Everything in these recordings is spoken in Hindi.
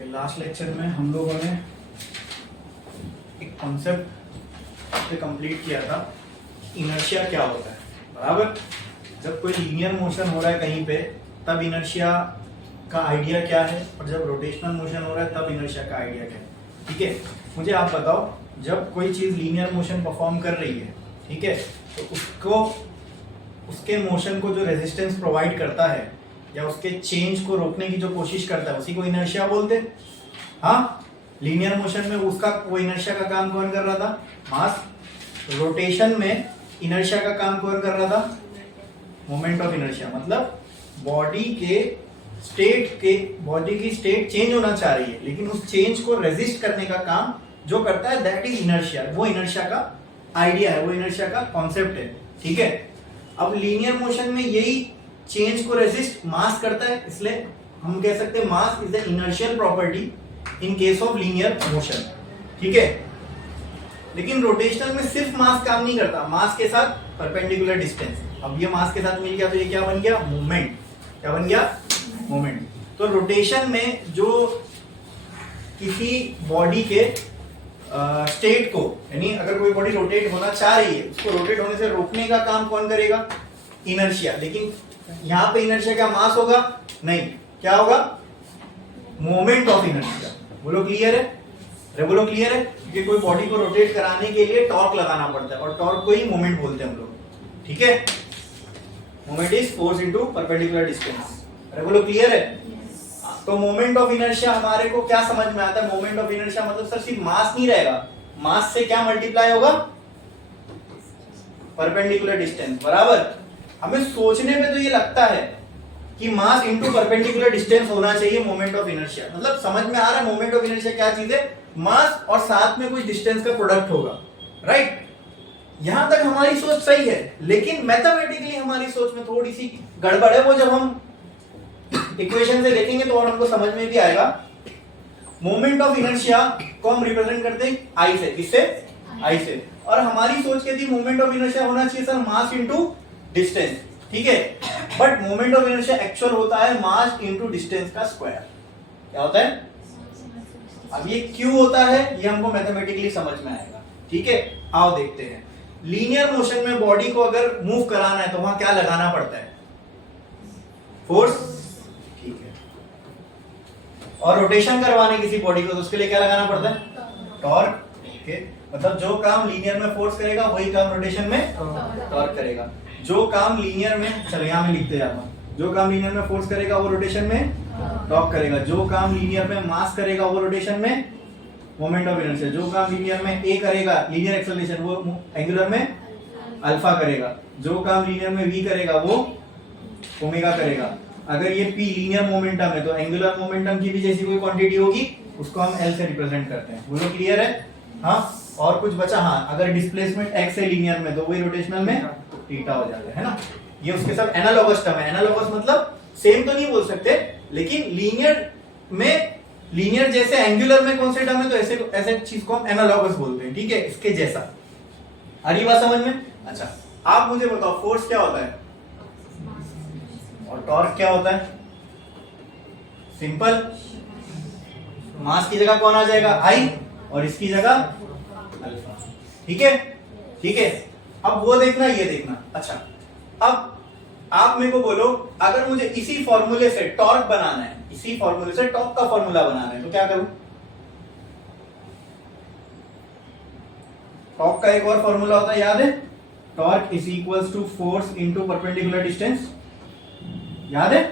लास्ट लेक्चर में हम लोगों ने एक कॉन्सेप्ट पे कंप्लीट किया था, इनर्शिया क्या होता है। बराबर, जब कोई लीनियर मोशन हो रहा है कहीं पे तब इनर्शिया का आइडिया क्या है, और जब रोटेशनल मोशन हो रहा है तब इनर्शिया का आइडिया क्या है। ठीक है, मुझे आप बताओ, जब कोई चीज लीनियर मोशन परफॉर्म कर रही है, ठीक है, तो उसको उसके मोशन को जो रेजिस्टेंस प्रोवाइड करता है या उसके चेंज को रोकने की जो कोशिश करता है उसी को इनर्शिया बोलते हैं। हाँ, लीनियर मोशन में उसका वो इनर्शिया का काम कौन कर रहा था? मास। रोटेशन में इनर्शिया का काम कौन कर रहा था? Moment of inertia. मतलब बॉडी की स्टेट चेंज होना चाह रही है, लेकिन उस चेंज को रेजिस्ट करने का काम जो करता है दैट इज इनर्शिया। वो इनर्शिया का आइडिया है, वो इनर्शिया का कॉन्सेप्ट है। ठीक है, अब लीनियर मोशन में यही चेंज को रेजिस्ट मास करता है, इसलिए हम कह सकते हैं mass is the inertial property in case of linear motion. ठीक है, लेकिन रोटेशनल में सिर्फ मास काम नहीं करता, मास के साथ परपेंडिकुलर डिस्टेंस। अब ये मास के साथ मिल गया तो ये क्या बन गया? मूवमेंट। क्या बन गया? मूवमेंट। तो रोटेशन में जो किसी बॉडी के स्टेट को, यानी अगर कोई बॉडी रोटेट होना चाह रही है, उसको रोटेट होने से रोकने का काम कौन करेगा? इनर्शिया। लेकिन यहां पे इनर्शिया क्या मास होगा? नहीं, क्या होगा? Moment of inertia. बोलो क्लियर है? अरे बोलो क्लियर है? क्योंकि कोई बॉडी को रोटेट कराने के लिए टॉर्क लगाना पड़ता है, और टॉर्क को ही मोमेंट बोलते हैं हम लोग। ठीक है, moment is force into perpendicular distance. अरे बोलो क्लियर है? तो मोमेंट ऑफ इनर्शिया हमारे को क्या समझ में आता है? मोमेंट ऑफ इनर्शिया मतलब सर सिर्फ मास नहीं रहेगा, मास से क्या मल्टीप्लाई होगा? Perpendicular distance. बराबर, हमें सोचने पे तो ये लगता है कि मास इनटू परपेंडिकुलर डिस्टेंस होना चाहिए मोमेंट ऑफ इनर्शिया। मतलब समझ में आ रहा है मोमेंट ऑफ इनर्शिया क्या चीज है? मास और साथ में कुछ डिस्टेंस का प्रोडक्ट होगा। राइट, यहां तक हमारी सोच सही है, लेकिन मैथमेटिकली हमारी सोच में थोड़ी सी गड़बड़ है। वो जब हम इक्वेशन से देखेंगे तो और हमको समझ में भी आएगा। मोमेंट ऑफ इनर्शिया को हम रिप्रेजेंट करते हैं आई से। किससे? आई से। और हमारी सोच कहती है मोमेंट ऑफ इनर्शिया होना चाहिए सर मास इनटू डिस्टेंस। ठीक है, but moment of inertia actual होता है मास इनटू डिस्टेंस का स्क्वायर। क्या होता है? अब ये क्यों होता है ये हमको मैथमेटिकली समझ में आएगा। ठीक है, आओ देखते हैं। लीनियर मोशन में बॉडी को अगर मूव कराना है तो वहां क्या लगाना पड़ता है? फोर्स। ठीक है, और रोटेशन करवाने किसी बॉडी को तो उसके लिए क्या लगाना पड़ता है? टॉर्क। ओके, मतलब जो काम लीनियर में फोर्स करेगा वही काम रोटेशन में टॉर्क करेगा। जो काम लीनियर में, चलो यहां में लिखते जाता हूं, जो काम लीनियर में फोर्स करेगा वो रोटेशन में टॉर्क करेगा। जो काम लीनियर में मास करेगा वो रोटेशन में मोमेंट ऑफ इनर्शिया। जो काम लीनियर में ए करेगा, लीनियर एक्सेलरेशन, वो एंगुलर में अल्फा करेगा। जो काम लीनियर में वी करेगा वो ओमेगा करेगा। अगर ये पी लीनियर मोमेंटम है तो एंगुलर मोमेंटम की भी जैसी कोई क्वांटिटी होगी उसको हम एल से रिप्रेजेंट करते हैं। बोलो क्लियर है? हाँ, और कुछ बचा? हाँ, अगर डिस्प्लेसमेंट एक्स है लीनियर में तो वही रोटेशनल में थीटा हो जाता है ना। ये उसके साथ एनालॉगस टर्म है। एनालॉगस मतलब सेम तो नहीं बोल सकते, लेकिन लीनियर में, लीनियर जैसे एंगुलर में कौन से टर्म है तो ऐसे चीज को हम एनालॉगस बोलते हैं। ठीक है, इसके जैसा। आ रही बात समझ में? अच्छा, आप मुझे बताओ फोर्स क्या होता है और टॉर्क क्या होता है? सिंपल, मास की जगह कौन आ जाएगा? आई, और इसकी जगह अल्फा। ठीक है, ठीक है। अब वो देखना, ये देखना। अच्छा, अब आप मेरे को बोलो, अगर मुझे इसी फॉर्मूले से टॉर्क बनाना है, इसी फॉर्मूले से टॉर्क का फॉर्मूला बनाना है तो क्या करूं? टॉर्क का एक और फॉर्मूला होता है, याद है? Torque is equals to force into perpendicular distance. याद है?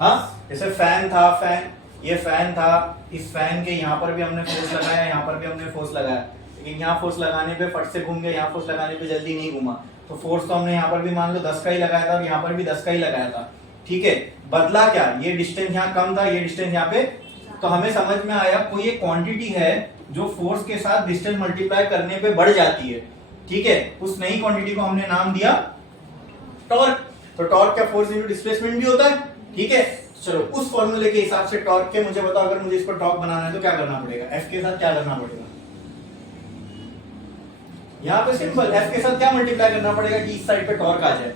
हाँ, जैसे फैन था, ये फैन था, इस फैन के यहां पर भी हमने फोर्स लगाया, यहां पर भी हमने फोर्स लगाया, लेकिन यहाँ फोर्स लगाने पे फट से घूम गया, यहाँ फोर्स लगाने पे जल्दी नहीं घूमा। तो फोर्स तो हमने यहाँ पर भी मान लो 10 का ही लगाया था और यहाँ पर भी 10 का ही लगाया था। ठीक है, बदला क्या? ये डिस्टेंस यहाँ कम था, ये डिस्टेंस यहाँ पे। तो हमें समझ में आया कोई एक क्वांटिटी है जो फोर्स के साथ डिस्टेंस मल्टीप्लाई करने पे बढ़ जाती है। ठीक है, उस नई क्वांटिटी को हमने नाम दिया टॉर्क। तो टॉर्क क्या फोर्स इनटू डिस्प्लेसमेंट भी होता है। ठीक है, चलो उस फॉर्मूले के हिसाब से टॉर्क के मुझे बताओ, अगर मुझे इस पर टॉर्क बनाना है तो क्या करना पड़ेगा? एफ के साथ क्या करना पड़ेगा? यहाँ पे सिंपल, एफ के साथ क्या मल्टीप्लाई करना पड़ेगा कि इस साइड पे टॉर्क आ जाए?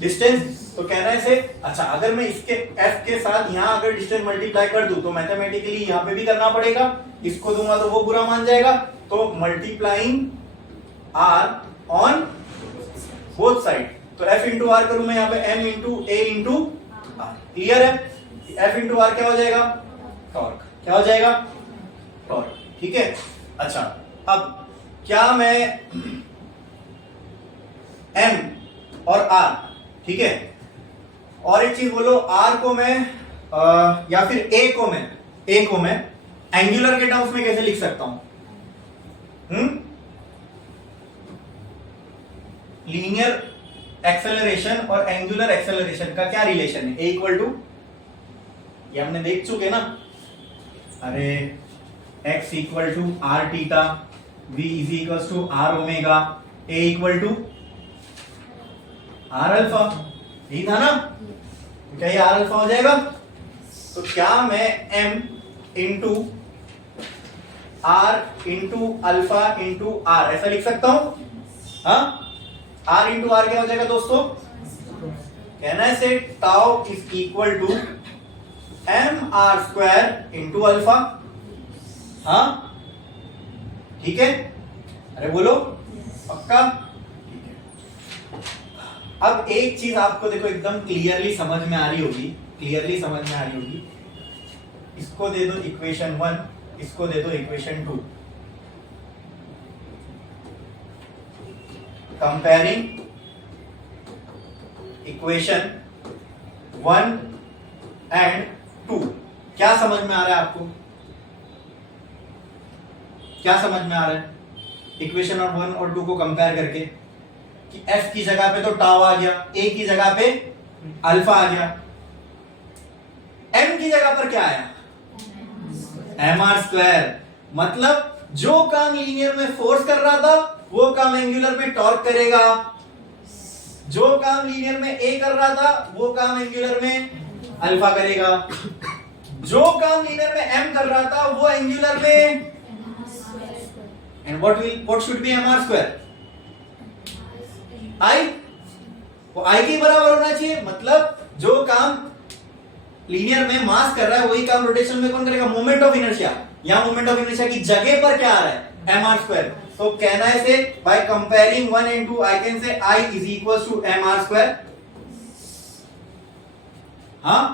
डिस्टेंस। तो कहना है इसे, अच्छा अगर मैं इसके F के साथ यहाँ अगर डिस्टेंस मल्टीप्लाई कर दूं तो मैथमेटिकली यहाँ पे भी करना पड़ेगा, इसको दूंगा तो वो बुरा मान जाएगा, तो multiplying R on both side, तो F इंटू आर करूं मैं यहाँ पे M into A into R, clear है? F इंटू आर क्या हो जाएगा? टॉर्क, क्या हो जाएगा? टॉर्क, ठीक है। अच्छा अब क्या मैं M और R, ठीक है, और एक चीज बोलो, R को मैं या फिर A को मैं एंगुलर के टर्म्स में कैसे लिख सकता हूं? लीनियर एक्सेलरेशन और एंगुलर एक्सेलरेशन का क्या रिलेशन है? A इक्वल टू, ये हमने देख चुके ना, अरे x equal to R theta, v is equal to R omega, a equal to R alpha, यही था ना? क्या ये आर अल्फा हो जाएगा? तो क्या मैं m into R into alpha into R ऐसा लिख सकता हूं? हाँ, आर इंटू आर क्या हो जाएगा दोस्तों? कहना है से tau is equal to M R square into alpha, हाँ ठीक है, अरे बोलो पक्का? ठीक है। अब एक चीज आपको देखो एकदम क्लियरली समझ में आ रही होगी, इसको दे दो इक्वेशन 1, इसको दे दो इक्वेशन 2, कंपेयरिंग इक्वेशन 1 एंड 2, क्या समझ में आ रहा है आपको? क्या समझ में आ रहा है इक्वेशन और 1 और 2 को कंपेयर करके? कि f की जगह पे तो टाउ आ गया, a की जगह पे अल्फा आ गया, m की जगह पर क्या आया? mr स्क्वायर, मतलब जो काम लीनियर में फोर्स कर रहा था वो काम एंगुलर में टॉर्क करेगा, जो काम लीनियर में a कर रहा था वो काम एंगुलर में अल्फा करेगा, जो काम लीनियर में m कर रहा था वो एंगुलर में, and what should be mr square? I, वो I के बराबर होना चाहिए, मतलब जो काम लीनियर में मास कर रहा है वही काम रोटेशन में कौन करेगा? मोमेंट ऑफ इनर्शिया, या मोमेंट ऑफ इनर्शिया की जगह पर क्या आ रहा है? mr square. तो कहना है से by comparing 1 and 2 I can say I is equal to mr square, हाँ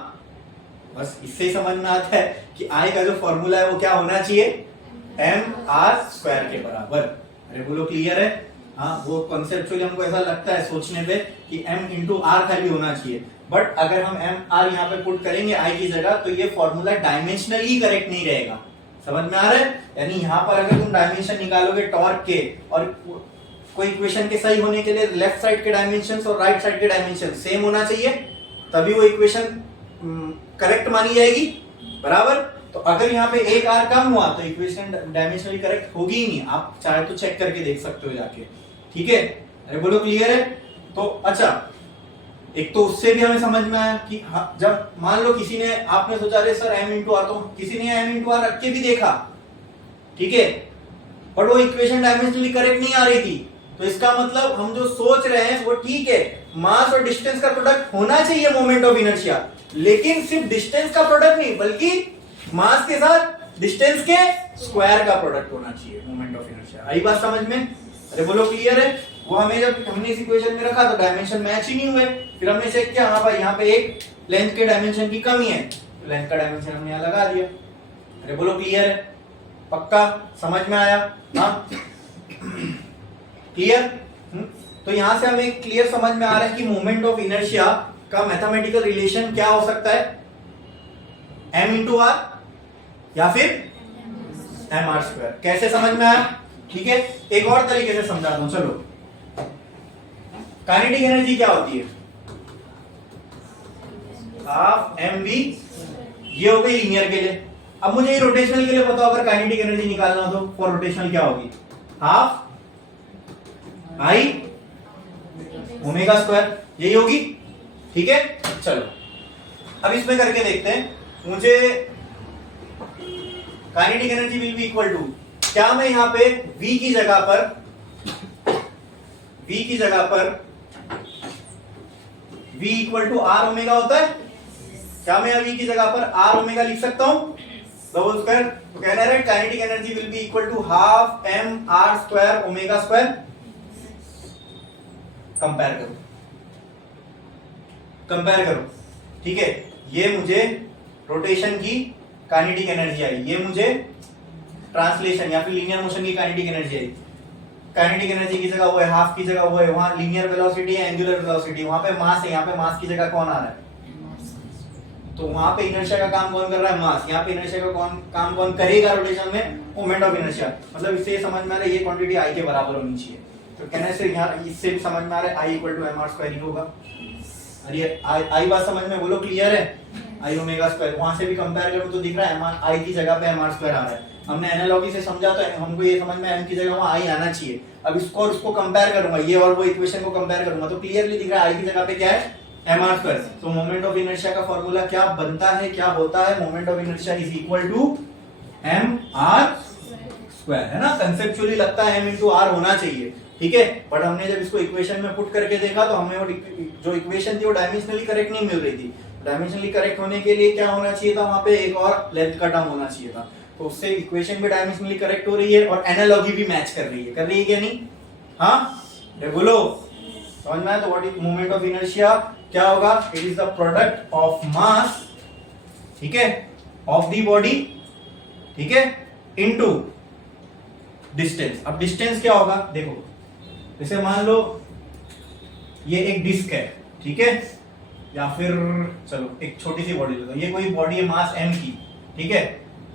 बस इससे ही समझ में आता है कि I का जो फॉर्मूला है वो क्या होना चाहिए? mr स्क्वायर के बराबर। अरे बोलो क्लियर है? हाँ, वो कॉन्सेप्चुअली हमको ऐसा लगता है सोचने पे कि m इंटू आर खाली होना चाहिए, बट अगर हम एम आर यहाँ पे पुट करेंगे आई की जगह तो ये फॉर्मूला डायमेंशनली करेक्ट नहीं रहेगा, समझ में आ रहा है? यानी यहाँ पर अगर तुम डायमेंशन निकालोगे टॉर्क के, और कोई इक्वेशन के सही होने के लिए लेफ्ट साइड के डायमेंशन और राइट साइड के डायमेंशन सेम होना चाहिए, तभी वो इक्वेशन करेक्ट मानी जाएगी, बराबर? तो अगर यहाँ पे एक आर कम हुआ तो इक्वेशन डायमेंशनली करेक्ट होगी ही नहीं, आप चाहे तो चेक करके देख सकते हो जाके, ठीक है? अरे बोलो क्लियर है? तो अच्छा, एक तो उससे भी हमें समझ में आया कि जब मान लो किसी ने, आपने सोचा रहे सर m इंटू आर, तो किसी ने m इंटू आर रख के भी देखा, ठीक है, बट वो इक्वेशन डायमेंशनली करेक्ट नहीं आ रही थी, तो इसका मतलब हम जो सोच रहे हैं वो ठीक है, मास और डिस्टेंस का प्रोडक्ट होना चाहिए मोमेंट ऑफ इनर्शिया, लेकिन सिर्फ डिस्टेंस का प्रोडक्ट नहीं बल्कि मास के साथ डिस्टेंस के स्क्वायर का प्रोडक्ट होना चाहिए मोमेंट ऑफ इनर्शिया। आई बात समझ में? अरे बोलो क्लियर है? वो हमें जब हमने इस इक्वेशन में रखा तो डायमेंशन मैच ही नहीं हुए, फिर हमने चेक किया हाँ भाई यहाँ पे एक लेंथ के डायमेंशन की कमी है, तो लेंथ का डायमेंशन हमने यहाँ लगा दिया। अरे बोलो क्लियर है? पक्का समझ में आया? हाँ क्लियर? तो यहां से हमें क्लियर समझ में आ रहा है कि मोमेंट ऑफ इनर्शिया का मैथमेटिकल रिलेशन क्या हो सकता है? m इंटू आर या फिर एम आर स्क्वायर। कैसे समझ में आया? ठीक है, एक और तरीके से समझाता हूं, चलो। काइनेटिक एनर्जी क्या होती है? हाफ एम वी, ये हो गई लीनियर के लिए। अब मुझे ये रोटेशनल के लिए बताओ, अगर काइनेटिक एनर्जी निकालना हो तो फॉर रोटेशनल क्या होगी? हाफ आई ओमेगा स्क्वायर, यही होगी, ठीक है। चलो अब इसमें करके देखते हैं। मुझे kinetic energy will be equal to, क्या मैं यहां पे v की जगह पर v equal to R omega होता है। क्या मैं v की जगह पर आर ओमेगा लिख सकता हूं? Double square. तो कहना है kinetic energy will be equal to half M R square omega square. Compare करो, कंपेयर करो, ठीक है। ये मुझे रोटेशन की काइनेटिक एनर्जी आई, ये मुझे ट्रांसलेशन या फिर लीनियर मोशन की काइनेटिक एनर्जी आई। काइनेटिक एनर्जी की जगह वो है, हाफ की जगह वो है, वहां लीनियर वेलोसिटी है, एंगुलर वेलोसिटी, वहां पे मास है, यहाँ पे मास की जगह कौन आ रहा है? तो वहां पे इनर्शिया का काम कौन कर रहा है? मास। यहाँ पे इनर्शिया का काम कौन करेगा रोटेशन में? Moment of inertia. मतलब इससे ये समझ में आ रहा है ये क्वांटिटी आई के बराबर होनी चाहिए। तो कहने से यहाँ इससे भी समझ में आ रहा है I equal to M R square ही होगा। अरे आई बात समझ में, बोलो क्लियर है? आई ओमेगा स्क्वायर, वहां से भी कंपेयर करूं तो दिख रहा है एम आई की जगह पे एम आर स्क्वायर आ रहा है। हमने एनालॉजी से समझा तो हमको ये समझ में एम की जगह वहां आई आना चाहिए। अब इसको और उसको कंपेयर करूंगा, ये और वो इक्वेशन को कंपेयर करूंगा तो क्लियरली दिख रहा है आई की जगह पे क्या है? M R square. तो मोमेंट ऑफ इनर्शिया का फॉर्मूला क्या बनता है, क्या होता है? Moment of inertia is equal to M R square, है ना। कंसेप्चुअली लगता है एम इंटू आर होना चाहिए, ठीक है। बट हमने जब इसको इक्वेशन में पुट करके देखा तो हमें जो इक्वेशन थी वो डायमेंशनली करेक्ट नहीं मिल रही थी। डायमेंशनली करेक्ट होने के लिए क्या होना चाहिए था? वहां पे एक और लेंथ का टर्म होना चाहिए था। तो उससे इक्वेशन भी डायमेंशनली करेक्ट हो रही है और एनालॉजी भी मैच कर रही है क्या नहीं? हाँ, बोलो, समझ में आया? तो what is moment of inertia? क्या होगा? It is the product of मास, ठीक है, ऑफ द बॉडी, ठीक है, इनटू डिस्टेंस। अब डिस्टेंस क्या होगा? देखो, जैसे मान लो ये एक डिस्क है, ठीक है, या फिर चलो एक छोटी सी बॉडी ले लो, ये कोई बॉडी है मास m की, ठीक है।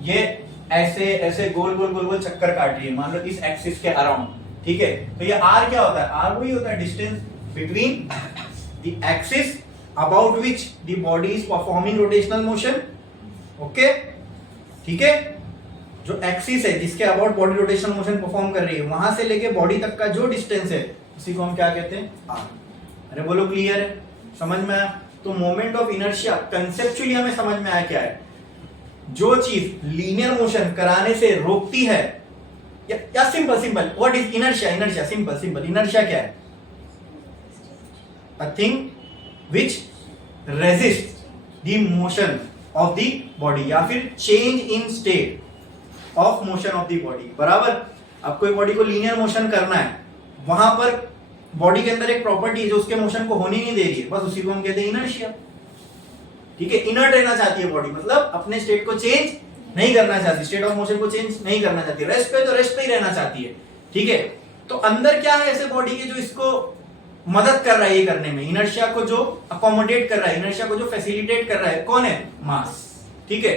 ये ऐसे ऐसे गोल गोल गोल गोल चक्कर काट रही है, मान लो इस एक्सिस के अराउंड, ठीक है। तो ये r क्या होता है? r वही होता है distance between the axis about which the body is performing rotational motion, okay, ठीक है। जो एक्सिस है जिसके about body rotational motion perform कर रही है, वहां से लेके बॉडी तक का जो डिस्टेंस है उसी को हम क्या कहते हैं? r। अरे बोलो क्लियर है? समझ में आया? तो मोमेंट ऑफ इनर्शिया कंसेप्चुअली हमें समझ में आया क्या है? जो चीज लीनियर मोशन कराने से रोकती है, या simple simple what is inertia? Inertia simple simple, inertia क्या है? A thing which resist the motion of the body या फिर change in state of motion of the body, बराबर। अब कोई बॉडी को लीनियर मोशन करना है, वहां पर बॉडी के अंदर एक प्रॉपर्टी है जो उसके मोशन को होने नहीं दे रही है, बस उसी को हम कहते हैं इनर्शिया, ठीक है। इनर्ट रहना चाहती है बॉडी, मतलब अपने स्टेट को चेंज नहीं करना चाहती, स्टेट ऑफ मोशन को चेंज नहीं करना चाहती, रेस्ट पे तो रेस्ट पे ही रहना चाहती है, ठीक है। तो अंदर क्या है ऐसे बॉडी के जो इसको मदद कर रहा है ये करने में, इनर्शिया को जो अकोमोडेट कर रहा है, इनर्शिया को जो फैसिलिटेट कर रहा है, कौन है? मास, ठीक है।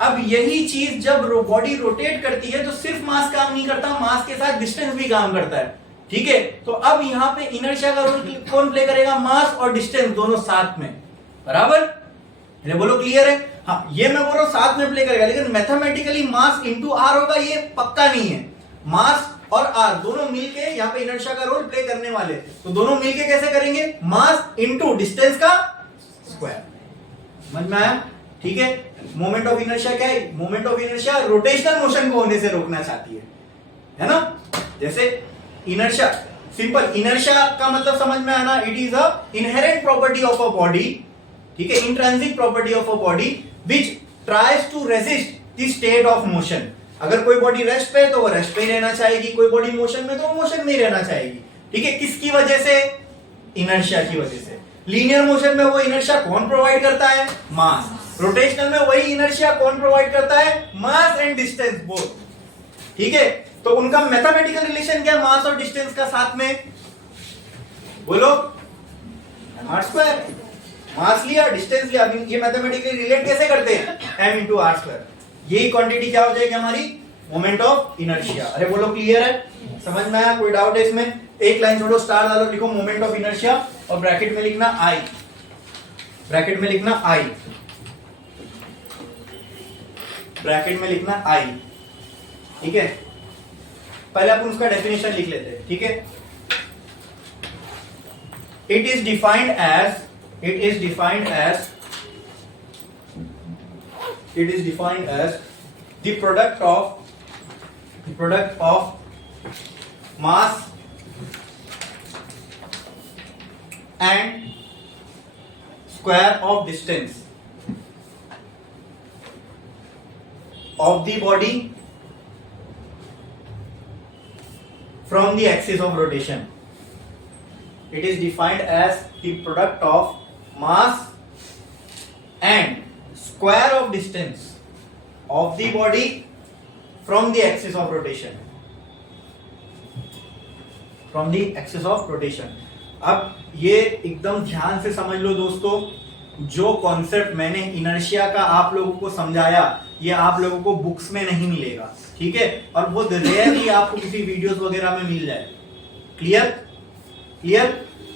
अब यही चीज जब बॉडी रोटेट करती है तो सिर्फ मास काम नहीं करता, मास के साथ डिस्टेंस भी काम करता है, ठीक है। तो अब यहां पे इनर्शिया का रोल कौन प्ले करेगा? मास और डिस्टेंस दोनों साथ में, बराबर। ये बोलो क्लियर है? हाँ, ये मैं बोल रहा हूं साथ में प्ले करेगा, लेकिन मैथमेटिकली मास इंटू आर होगा ये पक्का नहीं है। मास और आर दोनों मिलके यहाँ पे इनर्शिया का रोल प्ले करने वाले, तो दोनों मिलके कैसे करेंगे? मास इंटू डिस्टेंस का स्क्वायर। समझ में आया? ठीक है। मोमेंट ऑफ इनर्शिया क्या है? Moment of inertia rotational motion को होने से रोकना चाहती है ना। जैसे इनर्शिया, सिंपल इनर्शिया का मतलब समझ में आना, it is a inherent property of a body, ठीक है, intrinsic property of a body which tries to resist the state of motion. अगर कोई बॉडी रेस्ट पे है तो वो रेस्ट पे ही रहना चाहेगी, कोई बॉडी मोशन में तो वो मोशन में ही रहना चाहेगी, ठीक है। किसकी वजह से? इनर्शिया की वजह से। लीनियर मोशन में वो इनर्शिया कौन प्रोवाइड करता है? मास। रोटेशनल में वही इनर्शिया कौन प्रोवाइड करता है? मास एंड डिस्टेंस बोथ, ठीक है। तो उनका मैथमेटिकल रिलेशन क्या है मास और डिस्टेंस का साथ में? बोलो, आर स्क्वायर। मास लिया, डिस्टेंस लिया, ये मैथमेटिकली रिलेट कैसे करते हैं? m into R square. यही क्वांटिटी क्या हो जाएगी हमारी? Moment of inertia. अरे बोलो क्लियर है? समझ में आया? कोई डाउट है इसमें? एक लाइन छोड़ो, स्टार डालो, लिखो मोमेंट ऑफ इनर्शिया और ब्रैकेट में लिखना आई, ब्रैकेट में लिखना आई, ब्रैकेट में लिखना आई, ठीक है। पहले अपन उसका डेफिनेशन लिख लेते हैं, ठीक है। It is defined as the product of mass and square of distance of the body from the axis of rotation. It is defined as the product of mass and square of distance of the body from the axis of rotation. From the axis of rotation. अब ये एकदम ध्यान से समझ लो दोस्तों, जो कॉन्सेप्ट मैंने इनर्शिया का आप लोगों को समझाया ये आप लोगों को बुक्स में नहीं मिलेगा, ठीक है, और बहुत रेयरली आपको किसी वीडियोस वगैरह में मिल जाए। Clear clear.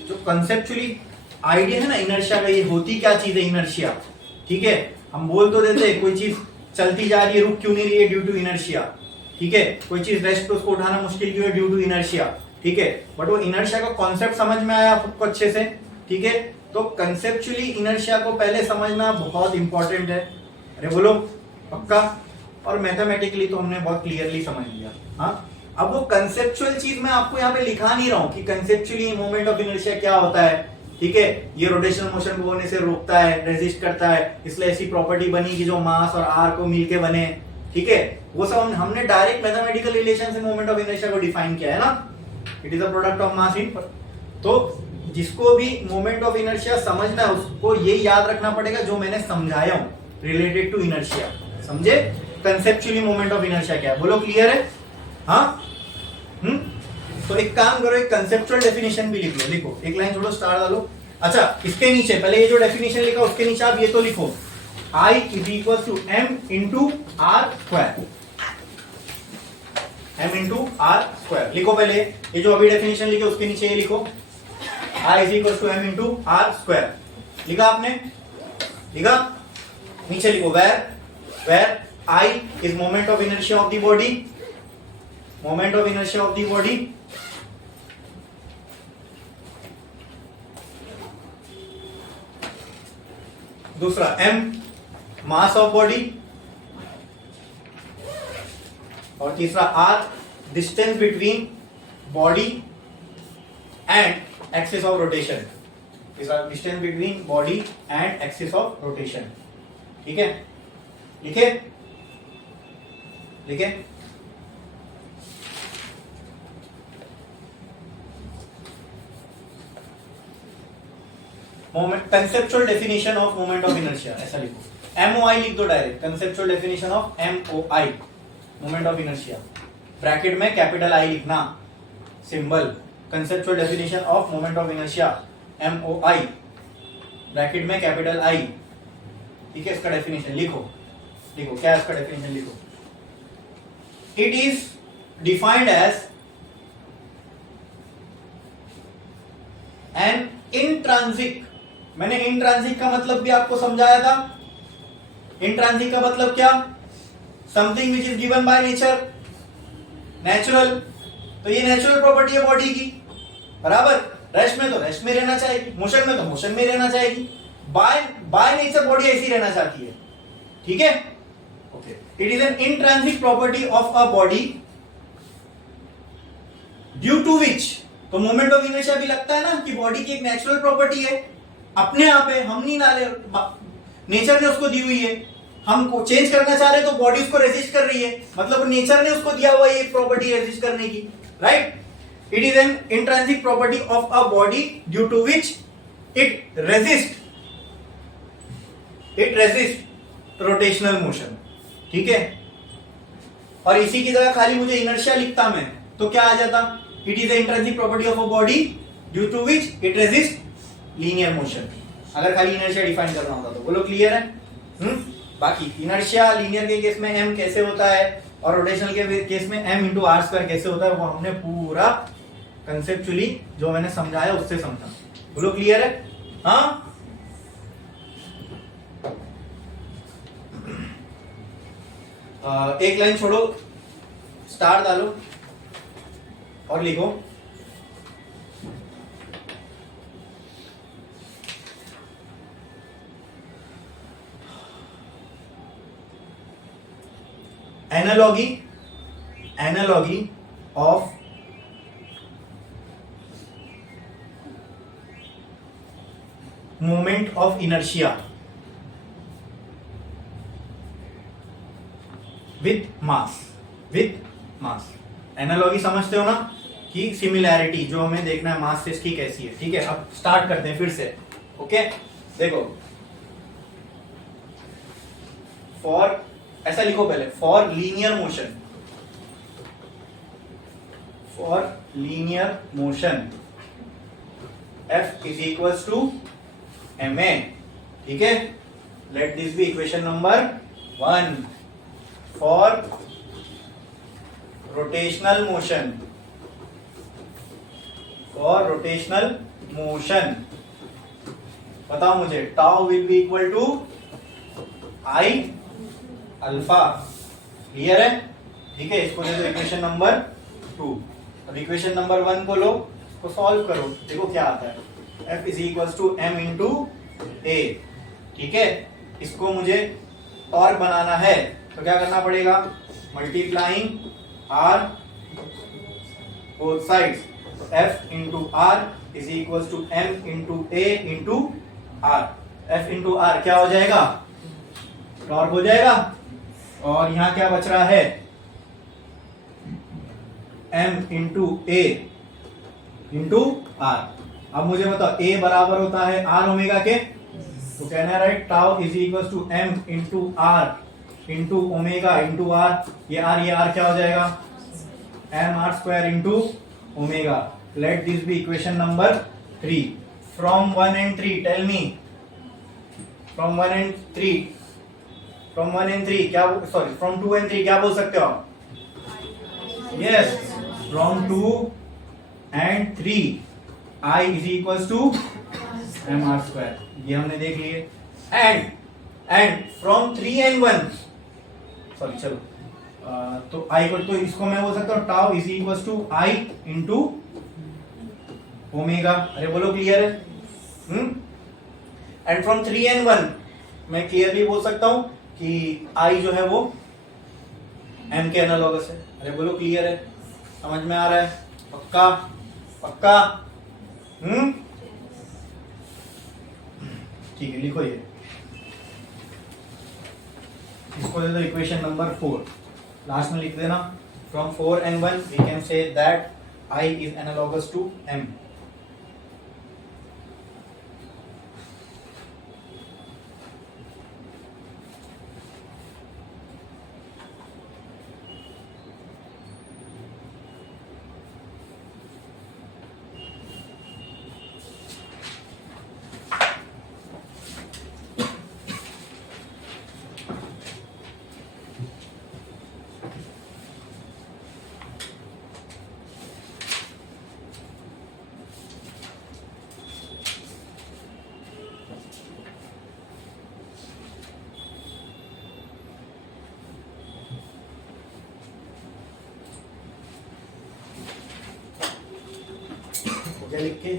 जो कंसेप्चुअली आइडिया है ना इनर्शिया का, ये होती क्या चीज है इनर्शिया, ठीक है। हम बोल तो देते हैं कोई चीज चलती जा रही है, रुक क्यों नहीं रही है, ड्यू टू इनर्शिया, ठीक है। कोई चीज रेस्ट पे उसको उठाना मुश्किल क्यों है, ड्यू टू इनर्शिया, ठीक है। बट वो इनर्शिया का कॉन्सेप्ट समझ में आया आपको अच्छे से, ठीक है। तो कंसेप्चुअली इनर्शिया को पहले समझना बहुत इंपॉर्टेंट है। अरे बोलो पक्का। और मैथमेटिकली तो हमने बहुत क्लियरली समझ लिया। हाँ, अब वो कंसेप्चुअल चीज मैं आपको यहाँ पे लिखा नहीं रहा हूँ कि कंसेप्चुअली मोमेंट ऑफ इनर्शिया क्या होता है, ठीक है। ये रोटेशनल मोशन को होने से रोकता है, रेजिस्ट करता है, इसलिए ऐसी प्रॉपर्टी बनी कि जो मास और आर को मिलके बने, ठीक है। वो सब हमने डायरेक्ट मैथमेटिकल रिलेशन से मोमेंट ऑफ इनर्शिया को डिफाइन किया है ना। It is a product of mass in. तो जिसको भी मोमेंट ऑफ इनर्शिया समझना है उसको ये याद रखना पड़ेगा जो मैंने समझाया हूं रिलेटेड टू इनर्शिया। समझे कंसेप्चुअली मोमेंट ऑफ इनर्शिया क्या है, बोलो क्लियर है। हाँ तो एक काम करो, एक कंसेप्चुअल डेफिनेशन भी लिख लो। लिखो, एक लाइन छोड़ो, स्टार डालो। अच्छा, इसके नीचे पहले ये जो डेफिनेशन लिखा उसके नीचे आप ये तो लिखो, I is equals to m into r square। m into r square लिखो पहले। ये जो अभी डेफिनेशन लिखे उसके नीचे ये लिखो, I is equals to m into r square। लिखा आपने? लिखा? नीचे लिखो where I is moment of inertia of the body, moment of inertia of the body, दूसरा m मास ऑफ बॉडी, और तीसरा r distance between body and axis of rotation. तीसरा distance between body and axis of rotation, ठीक है। लिखे लिखे moment, conceptual definition of moment of inertia ऐसा लिखो। MOI लिख दो direct, conceptual definition of MOI moment of inertia, bracket में कैपिटल I लिखना symbol. Conceptual definition of moment of inertia MOI, bracket में कैपिटल I, ठीक है। इसका डेफिनेशन लिखो, लिखो क्या है इसका डेफिनेशन लिखो। It is defined as an intrinsic, मैंने इंट्रांसिक का मतलब भी आपको समझाया था। इंट्रांसिक का मतलब क्या, something which is given by nature, natural. तो ये नेचुरल प्रॉपर्टी है बॉडी की, बराबर। रेस्ट में तो रेस्ट में रहना चाहेगी, मोशन में तो मोशन में रहना चाहेगी, बाय नेचर बॉडी ऐसी रहना चाहती है, ठीक है। Okay, it is an intrinsic property of a body due to which, तो मोमेंट ऑफ इनर्शिया भी लगता है ना कि बॉडी की एक नेचुरल प्रॉपर्टी है, अपने आप है, हम नहीं डाले, नेचर ने उसको दी हुई है। हम चेंज करना चाह रहे हैं तो बॉडी उसको रेजिस्ट कर रही है, मतलब नेचर ने उसको दिया हुआ है ये प्रॉपर्टी रेजिस्ट करने की, right. It is an intrinsic property of a body due to which it resist rotational motion, ठीक है। और इसी की जगह खाली मुझे इनर्शिया लिखता मैं तो क्या आ जाता, it is intrinsic property of a body due to which it resist linear motion. अगर खाली इनर्शिया डिफाइन करना होता तो बोलो क्लियर है। बाकी इनर्शिया लीनियर के केस में m कैसे होता है और रोटेशनल के केस में m इंटू आर स्क्वायर कैसे होता है वो हमने पूरा कंसेप्चुअली जो मैंने समझाया उससे समझा। बोलो क्लियर है। हाँ, एक लाइन छोड़ो, स्टार डालो और लिखो analogy of moment of inertia with mass, analogy समझते हो ना, कि सिमिलैरिटी जो हमें देखना है मास से इसकी कैसी है। ठीक है, अब स्टार्ट करते हैं फिर से। ओके, देखो फॉर, ऐसा लिखो पहले, for linear motion F is equal to ma। ठीक है, let this be equation number 1। For rotational motion बताओ मुझे, tau will be equal to I alpha. Clear है? ठीक है, इसको दे दो इक्वेशन नंबर 2। अब इक्वेशन नंबर 1 को लो, इसको सॉल्व करो, देखो क्या आता है। F is equal to m into a. ठीक है, इसको मुझे टॉर्क बनाना है तो क्या करना पड़ेगा, multiplying R both sides, F into R is equal to m into A into R। F into R क्या हो जाएगा, टॉर्क हो जाएगा, और यहां क्या बच रहा है, m into A into R. अब मुझे बताओ a बराबर होता है r ओमेगा के, तो कहना है right, tau is equal to m into R into omega into R. ये r क्या हो जाएगा, m r square into omega. Let this be equation number 3। From 1 and 3 tell me, from 1 and 3 क्या, सॉरी फ्रॉम 2 and 3 क्या बोल सकते हो आप? Yes, from 2 and 3 I is equal to M R square, ये हमने देख लिए। एंड फ्रॉम 3 and 1, सॉरी चलो, तो I को, तो इसको मैं बोल सकता हूँ tau is equal to I into omega. अरे बोलो क्लियर है? एंड फ्रॉम 3 and 1 मैं क्लियरली बोल सकता हूं कि I जो है वो M के एनालॉगस है। अरे बोलो क्लियर है, समझ में आ रहा है? पक्का पक्का? ठीक है, लिखो ये, इसको दे दो इक्वेशन नंबर 4, लास्ट में लिख देना। From 4 and 1 we can say that I is analogous to M। क्या लिख के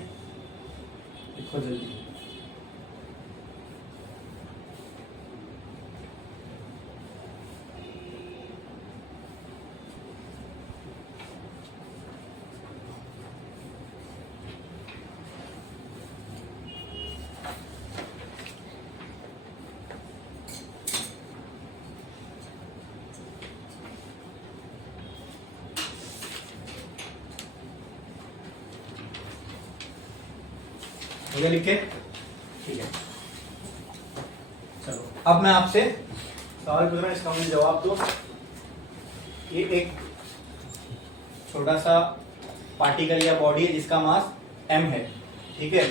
लिखो जल्दी। हो गया लिख के? ठीक है, चलो अब मैं आपसे सवाल पूछ रहा हूं, इसका मुझे जवाब दो। ये एक छोटा सा पार्टिकल या बॉडी है जिसका मास m है। ठीक है,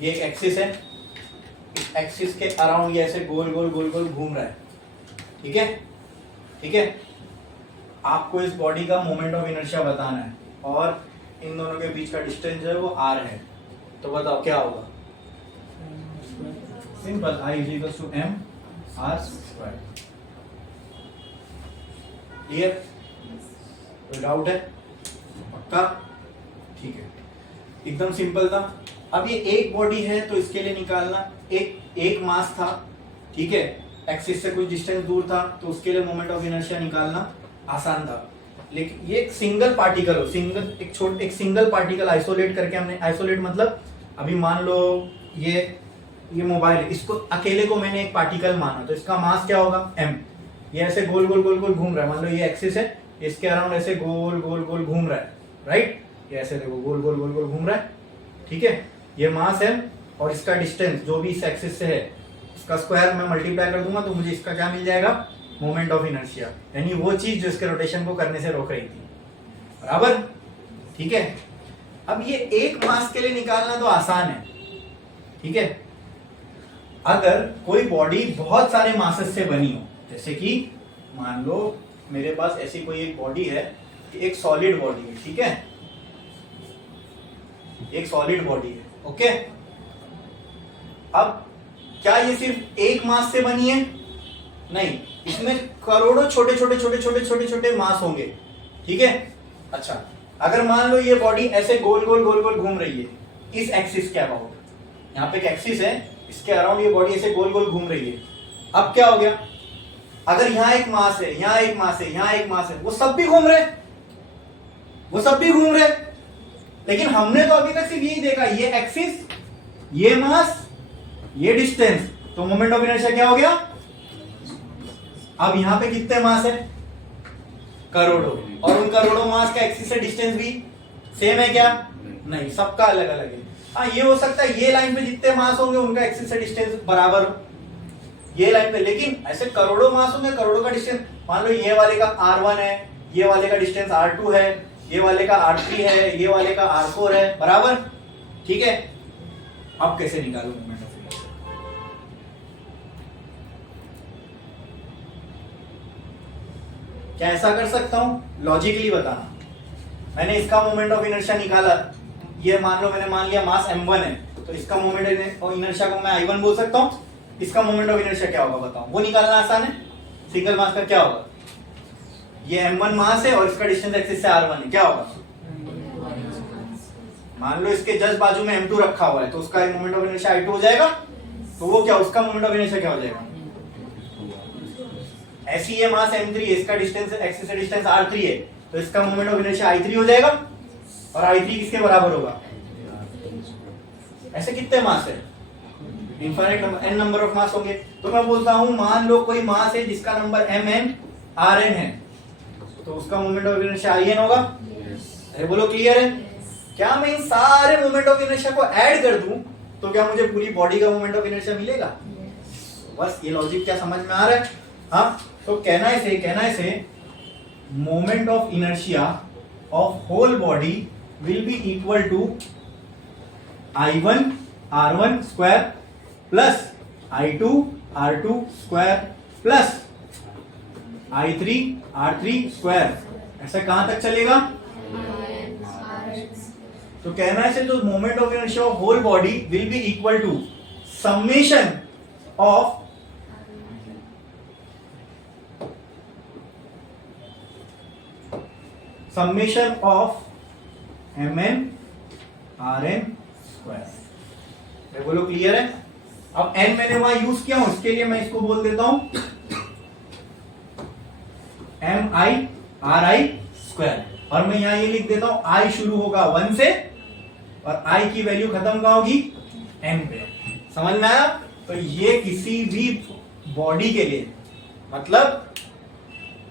ये एक एक्सिस है, इस एक्सिस के अराउंड ये ऐसे गोल गोल गोल गोल घूम रहा है। ठीक है, ठीक है, आपको इस बॉडी का मोमेंट ऑफ इनर्शिया बताना है और इन दोनों के बीच का डिस्टेंस जो है वो r है। तो बताओ क्या होगा? Simple, I is equal to m r square. Clear? कोई डाउट है? पक्का? ठीक है, एकदम सिंपल था। अब ये एक बॉडी है तो इसके लिए निकालना, एक मास था, ठीक है, एक्सिस से कुछ डिस्टेंस दूर था, तो उसके लिए मोमेंट ऑफ इनर्शिया निकालना आसान था। लेकिन ये एक सिंगल पार्टिकल हो, एक सिंगल पार्टिकल आइसोलेट करके हमने, आइसोलेट मतलब अभी मान लो ये मोबाइल, इसको अकेले को मैंने एक पार्टिकल माना, तो इसका मास क्या होगा m। ये ऐसे गोल गोल गोल गोल घूम रहा है, मान लो ये एक्सिस है, इसके अराउंड ऐसे गोल गोल गोल घूम रहा है, राइट। ये ऐसे देखो गोल गोल गोल गोल घूम रहा है, ठीक है। ये मास है और इसका डिस्टेंस जो भी इस एक्सिस से है उसका स्क्वायर मैं मल्टीप्लाई कर दूंगा तो मुझे इसका क्या मिल जाएगा, मोमेंट ऑफ इनर्शिया, यानी वो चीज जो इसके रोटेशन को करने से रोक रही थी, बराबर, ठीक है। अब ये एक मास के लिए निकालना तो आसान है, ठीक है। अगर कोई बॉडी बहुत सारे मासेस से बनी हो, जैसे कि मान लो मेरे पास ऐसी कोई एक बॉडी है, एक सॉलिड बॉडी है, ठीक है, एक सॉलिड बॉडी है, ओके। अब क्या ये सिर्फ एक मास से बनी है? नहीं, इसमें करोड़ों छोटे छोटे छोटे छोटे छोटे छोटे मास होंगे, ठीक है। अच्छा, अगर मान लो ये बॉडी ऐसे गोल गोल गोल गोल घूम रही है इस एक्सिस के अराउंड, यहाँ पे एक एक्सिस है, इसके अराउंड ये बॉडी ऐसे गोल गोल घूम रही है। अब क्या हो गया, अगर यहाँ एक मास है, यहाँ एक मास है, यहाँ एक मास है, वो सब भी घूम रहे, वो सब भी घूम रहे, लेकिन हमने तो अभी तक सिर्फ यही देखा, ये एक्सिस, ये मास, ये डिस्टेंस, तो मोमेंट ऑफ इनर्शिया क्या हो गया। अब यहां पे कितने मास है, करोड़ों, और उन करोड़ों मास का एक्सिस से डिस्टेंस भी सेम है क्या, नहीं, सबका अलग अलग है। हाँ, ये हो सकता है ये लाइन पे जितने मास होंगे उनका एक्सिस से डिस्टेंस बराबर हो, ये लाइन पे, लेकिन ऐसे करोड़ों मास होंगे, करोड़ों का डिस्टेंस, मान लो ये वाले का R1 है, ये वाले का डिस्टेंस R2 है, ये वाले का R3 है, ये वाले का R4 है, बराबर, ठीक है। अब कैसे निकालो मोमेंट ऑफ इनर्शिया, क्या ऐसा कर सकता हूं, लॉजिकली बताना। मैंने इसका मोमेंट ऑफ इनर्शिया निकाला, ये मान लो मैंने मान लिया मास m1 है, तो इसका मोमेंट ऑफ इनर्शिया को मैं I1 बोल सकता हूं। इसका मोमेंट ऑफ इनर्शिया क्या होगा बताओ, वो निकालना आसान है, सिंगल मास का क्या होगा, ये m1 मास है और इसका डिस्टेंस एक्सिस से R1 है, क्या होगा, मान लो इसके जस्ट बाजू में m2 रखा हुआ है, तो उसका मोमेंट ऑफ इनर्शिया I2 हो जाएगा, तो वो क्या, उसका मोमेंट ऑफ इनर्शिया क्या हो जाएगा, ऐसी ये मास m3 है, इसका डिस्टेंस एक्सिस से डिस्टेंस R3 है, तो इसका मोमेंट ऑफ इनर्शिया I3 हो जाएगा, और I3 किसके बराबर होगा, ऐसे कितने मास है, infinite number, n number of mass होंगे। तो मैं बोलता हूं मान लो कोई मास है जिसका नंबर mn rn है, तो उसका मोमेंट ऑफ इनर्शिया in होगा, अरे बोलो क्लियर है। क्या मैं इन सारे मोमेंट ऑफ इनर्शिया को ऐड कर दूं तो क्या मुझे पूरी बॉडी का मोमेंट ऑफ इनर्शिया मिलेगा, बस ये लॉजिक क्या समझ में आ रहा है। हाँ, तो कहना इसे moment of inertia of whole body will be equal to I1 R1 square plus I2 R2 square plus I3 R3 square, ऐसा कहां तक चलेगा, तो कहना है तो moment of inertia of whole body will be equal to summation of mn rn square, बोलो क्लियर है। अब n मैंने वहां यूज किया हूं, इसके लिए मैं इसको बोल देता हूं mi ri स्क्वायर, और मैं यहां ये लिख देता हूं i शुरू होगा 1 से और i की वैल्यू खत्म कहां होगी, n पे, समझ में आया। तो ये किसी भी बॉडी के लिए, मतलब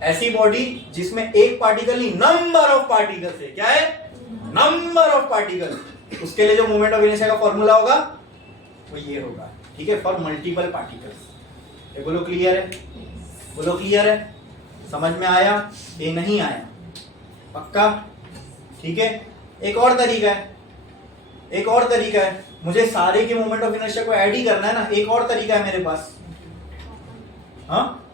ऐसी बॉडी जिसमें एक पार्टिकल नहीं, नंबर ऑफ पार्टिकल्स है, क्या है, नंबर ऑफ पार्टिकल्स, उसके लिए जो मोमेंट ऑफ इनर्शिया का फॉर्मूला होगा वो ये होगा, ठीक है, फॉर मल्टीपल पार्टिकल्स। ये बोलो क्लियर है, बोलो क्लियर है, समझ में आया, ये नहीं आया, पक्का, ठीक है। एक और तरीका है, एक और तरीका है, मुझे सारे के मोमेंट ऑफ इनर्शिया को ऐड ही करना है ना, एक और तरीका है मेरे पास, हाँ,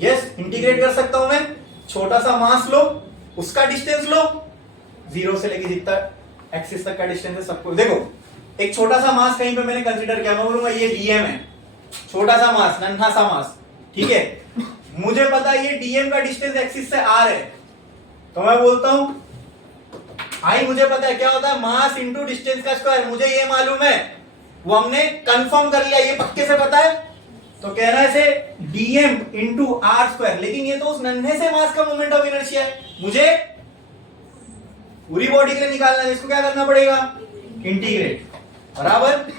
यस, इंटीग्रेट कर सकता हूं मैं, छोटा सा मास लो, उसका डिस्टेंस लो, 0 से लेके जितना एक्सिस तक का डिस्टेंस है सबको, देखो एक छोटा सा मास कहीं पे मैंने कंसीडर किया, मैं बोलूंगा ये डीएम है, छोटा सा मास, नन्हा सा मास, ठीक है, मुझे पता है ये डीएम का डिस्टेंस एक्सिस से आर है, तो मैं बोलता हूं आई, मुझे पता है क्या होता है, मास इंटू डिस्टेंस का स्क्वायर, मुझे ये मालूम है, वो हमने कंफर्म कर लिया, ये पक्के से पता है, तो कहना है इसे dm इंटू आर स्क्वायर, लेकिन ये तो उस नन्हे से मास का मोमेंट ऑफ इनर्शिया है, मुझे पूरी बॉडी के लिए निकालना है, इसको क्या करना पड़ेगा, इंटीग्रेट, बराबर।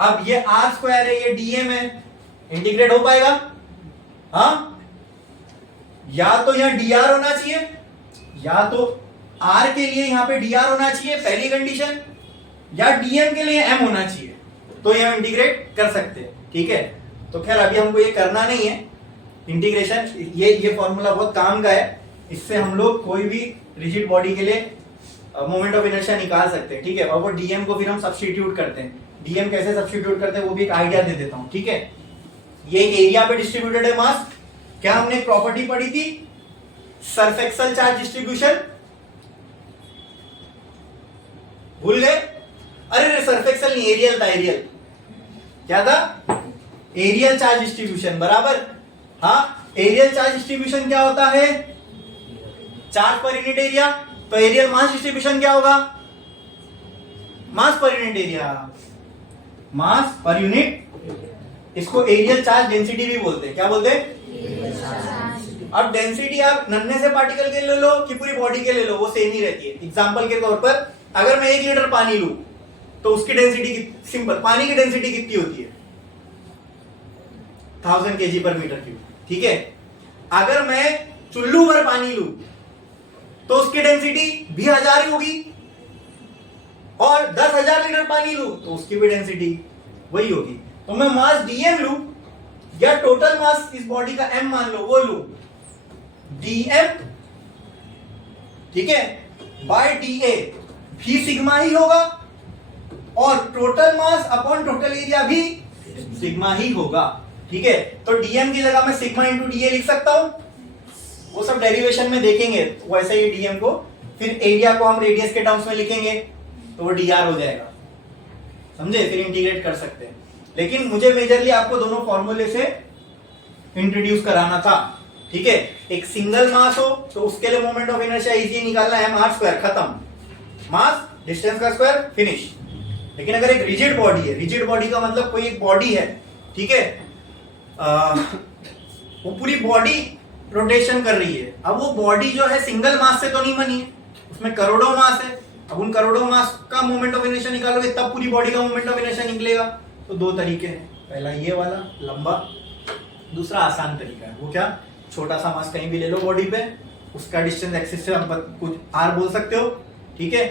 अब ये आर स्क्वायर है, ये dm है, इंटीग्रेट हो पाएगा, हाँ, या तो यहां dr होना चाहिए, या तो r के लिए यहां पे dr होना चाहिए पहली कंडीशन, या dm के लिए m होना चाहिए, तो ये हम इंटीग्रेट कर सकते हैं, ठीक है। तो खैर अभी हमको ये करना नहीं है इंटीग्रेशन, ये फॉर्मूला बहुत काम का है, इससे हम लोग कोई भी रिजिड बॉडी के लिए मोमेंट ऑफ इनर्शिया निकाल सकते हैं, ठीक है। और वो dm को फिर हम सब्स्टिट्यूट करते हैं, dm कैसे सब्स्टिट्यूट करते हैं वो भी एक आइडिया दे देता हूं, ठीक है। ये एक एरिया पे डिस्ट्रीब्यूटेड है मास, क्या हमने प्रॉपर्टी पढ़ी थी, सरफेक्सल चार्ज डिस्ट्रीब्यूशन, भूल गए, अरे सरफेक्सल नहीं, एरियल था, एरियल क्या था, एरियल चार्ज डिस्ट्रीब्यूशन, बराबर। हाँ, एरियल चार्ज डिस्ट्रीब्यूशन क्या होता है, चार्ज पर यूनिट एरिया, तो एरियल मास डिस्ट्रीब्यूशन क्या होगा, मास पर यूनिट एरिया, मास पर यूनिट, इसको एरियल चार्ज डेंसिटी भी बोलते हैं, क्या बोलते हैं। अब डेंसिटी आप नन्हे से पार्टिकल के ले लो कि पूरी बॉडी के ले लो, वो सेम ही रहती है। एग्जांपल के तौर पर अगर मैं 1 लीटर पानी लूं तो उसकी डेंसिटी, सिंपल, पानी की डेंसिटी कितनी होती है, 1000 kg पर मीटर क्यूब, ठीक है। अगर मैं चुल्लू भर पानी लूं तो उसकी डेंसिटी भी 1000 होगी, और 10,000 लीटर पानी लूं तो उसकी भी डेंसिटी वही होगी। तो मैं मास dm लूं या टोटल मास इस बॉडी का m मान लो वो लूं, dm, ठीक है, बाय dA भी सिग्मा ही होगा, और total mass upon total area भी सिग्मा ही होगा, ठीक है। तो dm की जगह मैं सिग्मा इंटू dA लिख सकता हूं, वो सब डेरिवेशन में देखेंगे, वैसे ही dm को, फिर एरिया को हम रेडियस के टर्म्स में लिखेंगे तो वो dr हो जाएगा, समझे, फिर इंटीग्रेट कर सकते हैं। लेकिन मुझे मेजरली आपको दोनों फॉर्मूले से इंट्रोड्यूस कराना था, ठीक है। एक सिंगल मास हो तो उसके लिए मोमेंट ऑफ इनर्शिया इजी निकालना है, mr स्क्वायर, खत्म, मास डिस्टेंस का स्क्वायर, फिनिश। लेकिन अगर एक रिजिड बॉडी है, रिजिड बॉडी का मतलब कोई एक बॉडी है, ठीक है, वो पूरी बॉडी रोटेशन कर रही है, अब वो बॉडी जो है सिंगल मास से तो नहीं बनी है, उसमें करोड़ों मास है, अब उन करोड़ों मास का मोमेंट ऑफ इनर्शिया निकालोगे तब पूरी बॉडी का मोमेंट ऑफ इनर्शिया निकलेगा। तो दो तरीके हैं, पहला ये वाला लंबा, दूसरा आसान तरीका है, वो क्या, छोटा सा मास कहीं भी ले लो बॉडी पे, उसका डिस्टेंस एक्सिस से आप कुछ r बोल सकते हो, ठीक है,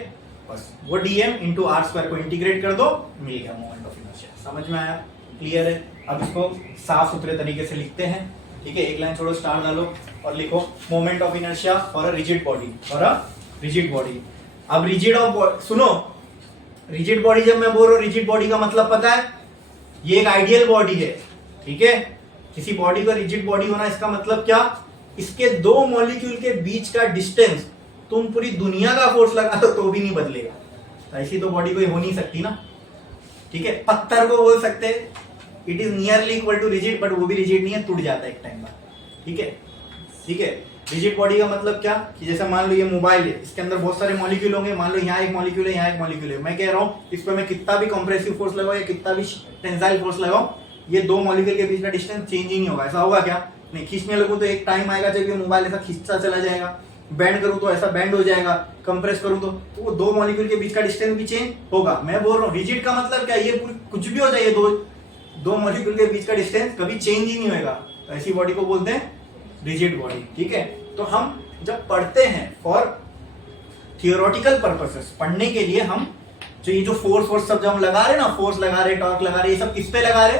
बस वो dm इंटू आर स्क्वायर को इंटीग्रेट कर दो, मिल गया मोमेंट ऑफ इनर्शिया। समझ में आया, क्लियर है। अब इसको साफ सुथरे तरीके से लिखते हैं, ठीक है, एक लाइन छोड़ो, स्टार डालो और लिखो moment of inertia for a rigid body, for a rigid body. अब रिजिड ऑफ, सुनो, रिजिड बॉडी जब मैं बोल रहा हूं, रिजिड बॉडी का मतलब पता है, ये एक आइडियल बॉडी है, ठीक है। किसी बॉडी का रिजिड बॉडी होना इसका मतलब क्या, इसके दो मॉलिक्यूल के बीच का डिस्टेंस तुम पूरी दुनिया का फोर्स लगा दो तो भी नहीं बदलेगा, ऐसी तो बॉडी कोई हो नहीं सकती ना, ठीक है। पत्थर को बोल सकते it is nearly equal to rigid, but वो भी रिजिड नहीं है, टूट जाता है एक टाइम बाद, ठीक है, ठीक है। रिजिड बॉडी का मतलब क्या, कि जैसे मान लो ये मोबाइल है, इसके अंदर बहुत सारे मॉलिक्यूल होंगे, मान लो यहाँ एक मॉलिक्यूल है, यहाँ एक मॉलिक्यूल है, मैं कह रहा हूँ इस पर मैं कितना भी कंप्रेसिव फोर्स लगाऊं या कितना भी टेंसाइल फोर्स लगाऊं, ये दो मॉलिक्यूल के बीच का डिस्टेंस चेंज ही नहीं होगा। ऐसा होगा क्या, नहीं, खींचने लगूं तो एक टाइम आएगा जब ये मोबाइल ऐसा खींचता चला जाएगा, बैंड करूं तो ऐसा बैंड हो जाएगा, कंप्रेस करूं तो वो दो मॉलिक्यूल के बीच का डिस्टेंस भी चेंज होगा। मैं बोल रहा हूँ रिजिड का मतलब क्या, ये कुछ भी हो जाए, दो मॉलिक्यूल के बीच का डिस्टेंस कभी चेंज ही नहीं होगा, ऐसी बॉडी को बोलते हैं रिजिड बॉडी, ठीक है। तो हम जब पढ़ते हैं फॉर थियोरेटिकल पर्पसेस, पढ़ने के लिए हम जो ये जो फोर्स सब जब हम लगा रहे ना, फोर्स लगा रहे, टॉर्क लगा रहे, ये सब किस पे लगा रहे,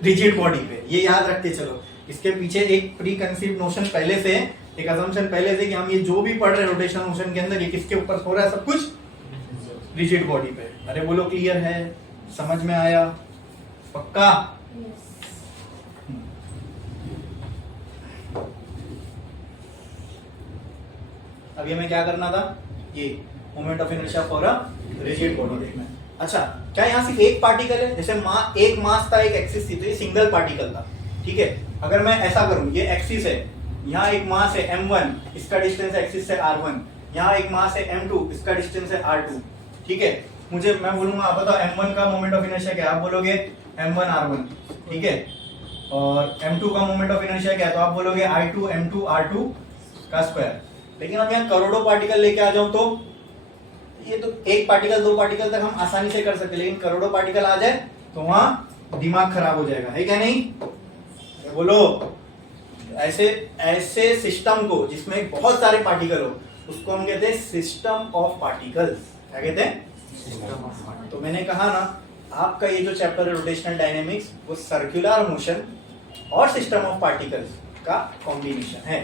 रिजिड बॉडी पे, ये याद रखते चलो। इसके पीछे एक प्री कंसीव्ड नोशन पहले से, एक असम्पशन पहले से कि हम ये जो भी पढ़ रहे हैं रोटेशन मोशन के अंदर, ये किसके ऊपर हो रहा है, सब कुछ रिजिड बॉडी पे। अरे बोलो क्लियर है, समझ में आया, पक्का। अब ये मैं क्या करना था, ये moment of inertia for a rigid body देखना है। अच्छा, क्या यहाँ सिर्फ एक पार्टिकल है, जैसे एक मास था, एक एक्सिस थी, तो ये सिंगल पार्टिकल था, ठीक है। अगर मैं ऐसा करूं, ये एक्सिस है, यहाँ एक मास है m1, इसका डिस्टेंस एक्सिस से r1, यहाँ एक मास है m2, इसका डिस्टेंस है r2, ठीक है। मैं बोलूंगा, आप बताओ m1 का मोमेंट ऑफ इनर्शिया क्या, आप बोलोगे m1 r1, ठीक है। और m2 का मोमेंट ऑफ इनर्शिया क्या है, तो आप बोलोगे I2 m2 r2 का स्क्वायर। लेकिन अब यहाँ करोड़ों पार्टिकल लेके आ जाओ तो ये तो एक पार्टिकल दो पार्टिकल तक हम आसानी से कर सकते, लेकिन करोड़ों पार्टिकल आ जाए तो वहां दिमाग खराब हो जाएगा, है क्या नहीं? बोलो। ऐसे ऐसे सिस्टम को जिसमें बहुत सारे पार्टिकल हो उसको हम कहते हैं सिस्टम ऑफ पार्टिकल्स। क्या कहते हैं? तो मैंने कहा ना, आपका ये जो चैप्टर है रोटेशनल डायनेमिक्स, वो सर्कुलर मोशन और सिस्टम ऑफ पार्टिकल्स का कॉम्बिनेशन है।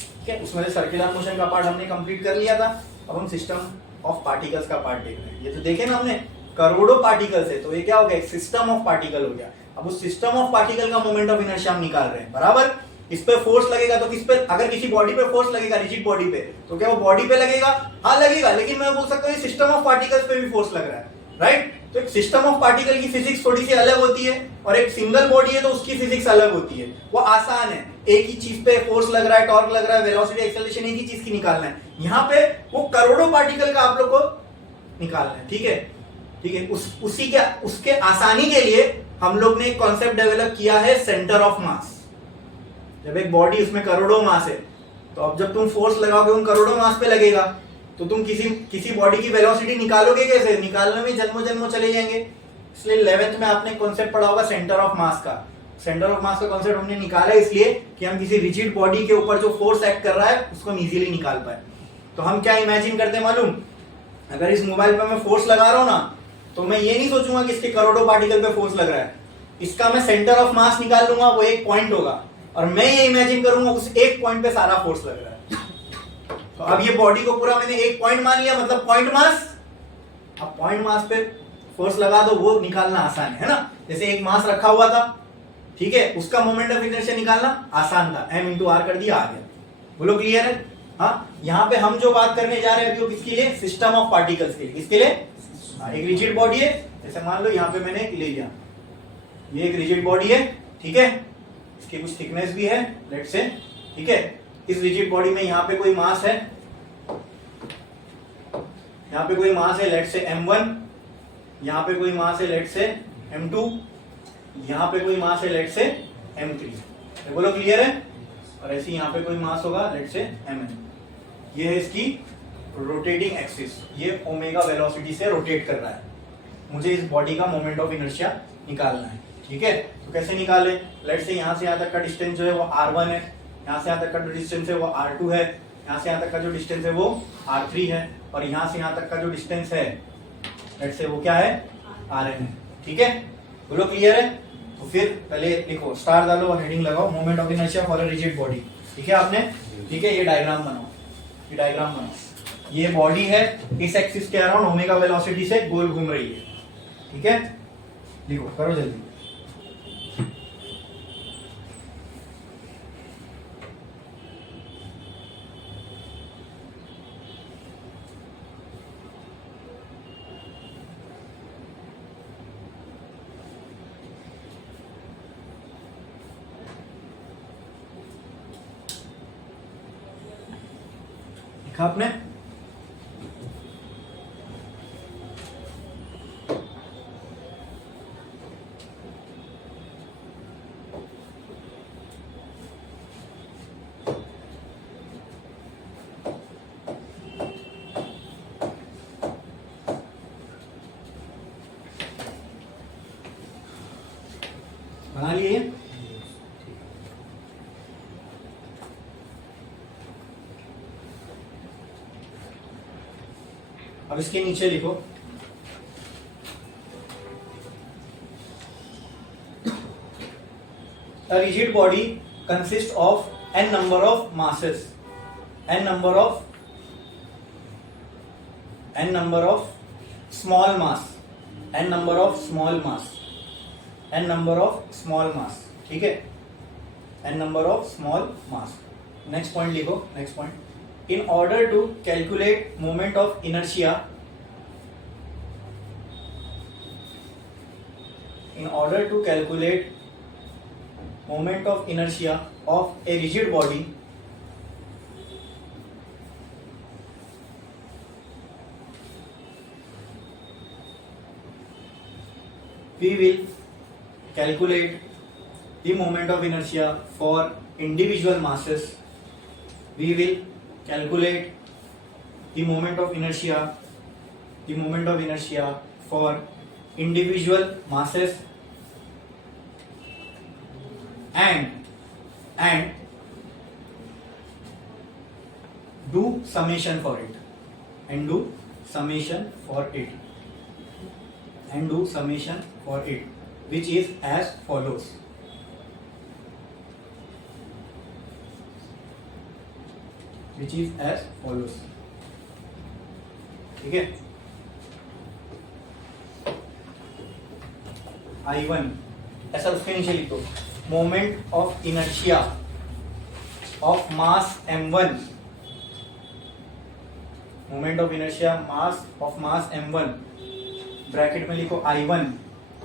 ठीक है, उसमें से सर्कुलर मोशन का पार्ट हमने कंप्लीट कर लिया था, अब हम सिस्टम ऑफ पार्टिकल्स का पार्ट देख रहे हैं। ये तो देखे ना हमने, करोड़ों पार्टिकल्स है, तो ये क्या हो गया, एक सिस्टम ऑफ पार्टिकल हो गया। अब उस सिस्टम ऑफ पार्टिकल का मोमेंट ऑफ इनर्शिया हम निकाल रहे हैं, बराबर। इस पे फोर्स लगेगा तो किस पे, अगर किसी बॉडी पे फोर्स लगेगा, रिजिड बॉडी पे, तो क्या वो बॉडी पे लगेगा? हाँ लगेगा, लेकिन मैं बोल सकता हूँ सिस्टम ऑफ पार्टिकल्स पे भी फोर्स लग रहा है, राइट? तो एक सिस्टम ऑफ पार्टिकल की फिजिक्स थोड़ी सी अलग होती है, और एक सिंगल बॉडी है तो उसकी फिजिक्स अलग होती है। वो आसान है, एक ही चीज पे फोर्स लग रहा है, टॉर्क लग रहा है, वेलोसिटी एक्सेलरेशन एक ही चीज की निकालना है। यहाँ पे वो करोड़ों पार्टिकल का आप लोग को निकालना है, ठीक है? ठीक है, उसी के उसके आसानी के लिए हम लोग ने एक कॉन्सेप्ट डेवलप किया है, सेंटर ऑफ मास। जब एक बॉडी, उसमें करोड़ों मास है, तो अब जब तुम फोर्स लगाओगे उन करोड़ों मास पे लगेगा, तो तुम किसी बॉडी की वेलोसिटी निकालोगे कैसे? निकालने में जन्मों जन्मों चले जाएंगे। इसलिए 11th में आपने कॉन्सेप्ट पढ़ा होगा सेंटर ऑफ मास का। सेंटर ऑफ मास का कॉन्सेप्ट हमने निकाला इसलिए कि हम किसी रिजिड बॉडी के ऊपर जो फोर्स एक्ट कर रहा है उसको हम इजीली निकाल पाए। तो हम क्या इमेजिन करते हैं मालूम? अगर इस मोबाइल पे मैं फोर्स लगा रहा हूं ना, तो मैं ये नहीं सोचूंगा कि इसके करोड़ों पार्टिकल पे फोर्स लग रहा है। इसका मैं सेंटर ऑफ मास निकाल लूंगा, वो एक पॉइंट होगा, और मैं ये इमेजिन करूंगा उस एक पॉइंट पे सारा फोर्स लग रहा है। तो अब ये बॉडी को पूरा मैंने एक पॉइंट मान लिया, मतलब पॉइंट मास। अब पॉइंट मास पे फोर्स लगा दो, वो निकालना आसान है ना? जैसे एक मास रखा हुआ था, ठीक है, उसका मोमेंट ऑफ इनर्शिया निकालना आसान था, m इंटू आर कर दिया, आ गया। बोलो क्लियर है? हाँ, यहाँ पे हम जो बात करने जा रहे हैं अभी वो किसके लिए? सिस्टम ऑफ पार्टिकल्स के लिए। किसके लिए? एक रिजिड बॉडी है, जैसे मान लो यहाँ पे मैंने ले लिया, ये एक रिजिड बॉडी है, ठीक है, इसकी कुछ थिकनेस भी है, लेट्स से, ठीक है। इस रिजिड बॉडी में यहाँ पे कोई मास है, यहाँ पे कोई मास है, लेट्स से m1, यहाँ पे कोई मास है, लेट्स से m2, यहाँ पे कोई मास है, लेट्स से m3। बोलो क्लियर है? और ऐसे यहाँ पे कोई मास होगा, लेट्स से mn। ये है इसकी रोटेटिंग एक्सिस, ये ओमेगा वेलोसिटी से रोटेट कर रहा है। मुझे इस बॉडी का मोमेंट ऑफ इनर्शिया निकालना है, ठीक है। तो कैसे निकाले? लेट्स से यहाँ से यहाँ तक का डिस्टेंस जो है वो r1 है, यहाँ से यहाँ तक का जो डिस्टेंस है वो r2 है, यहाँ से यहाँ तक का जो डिस्टेंस है वो r3 है, और यहाँ से यहाँ तक का जो डिस्टेंस है लेट्स से वो क्या है? rn है, ठीक है। बोलो क्लियर है? तो फिर पहले लिखो, स्टार डालो और हेडिंग लगाओ, moment of inertia for a rigid body, ठीक है आपने? ठीक है, ये डायग्राम बनाओ, ये डायग्राम बनाओ। ये बॉडी है, इस एक्सिस के अराउंड ओमेगा वेलोसिटी से गोल घूम रही है, ठीक है। लिखो, करो जल्दी। लिखा आपने? बना लिए? अब इसके नीचे लिखो, a rigid body consists of n number of masses, n number of small mass, n number of small mass, n number of small mass, ठीक है, n number of small mass। Next point लिखो, next point, in order to calculate moment of inertia, in order to calculate moment of inertia of a rigid body, we will calculate the moment of inertia for individual masses. We will calculate the moment of inertia for individual masses and do summation for it and do summation for it which is as follows. ठीक है, I1 ऐसा उसके नीचे लिख दो, moment of inertia of mass m1, moment of inertia of mass m1, bracket में लिखो I1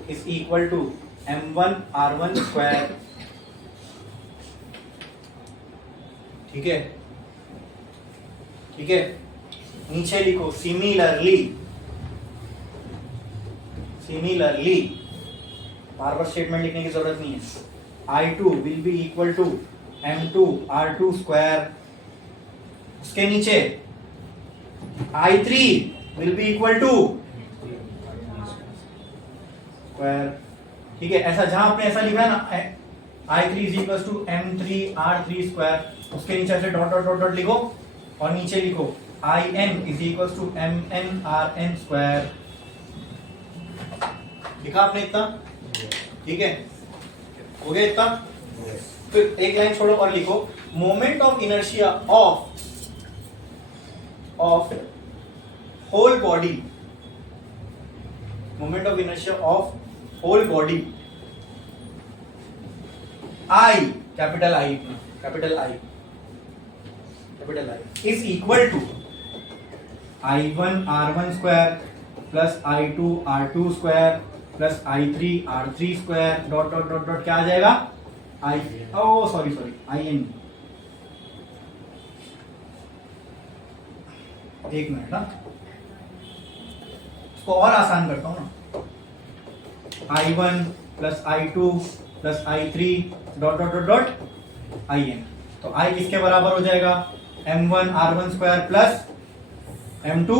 is equal to m1 r1 square. ठीक है, नीचे लिखो सिमिलरली बार बार स्टेटमेंट लिखने की जरूरत नहीं है. I2 will be equal to m2 r2 square. उसके नीचे I3 will be equal to square. ठीक है, ऐसा जहां आपने ऐसा लिखा है ना I3 is equal to m3 r3 square, उसके नीचे ऐसे डॉट डॉट डॉट डॉट लिखो और नीचे लिखो In is equal to mn rn square. लिखा आपने इतना? ठीक है, हो गया इतना. फिर एक लाइन छोड़ो और लिखो moment of inertia of whole body, moment of inertia of whole body I, capital I is equal to I1 R1 square plus I2 R2 square plus I3 R3 square dot dot dot dot क्या आ जाएगा सॉरी IN. एक मिनट ना, इसको और आसान करता हूं ना. I1 plus I2 plus I3 dot dot dot dot IN. तो I किसके बराबर हो जाएगा m1 r1 square plus m2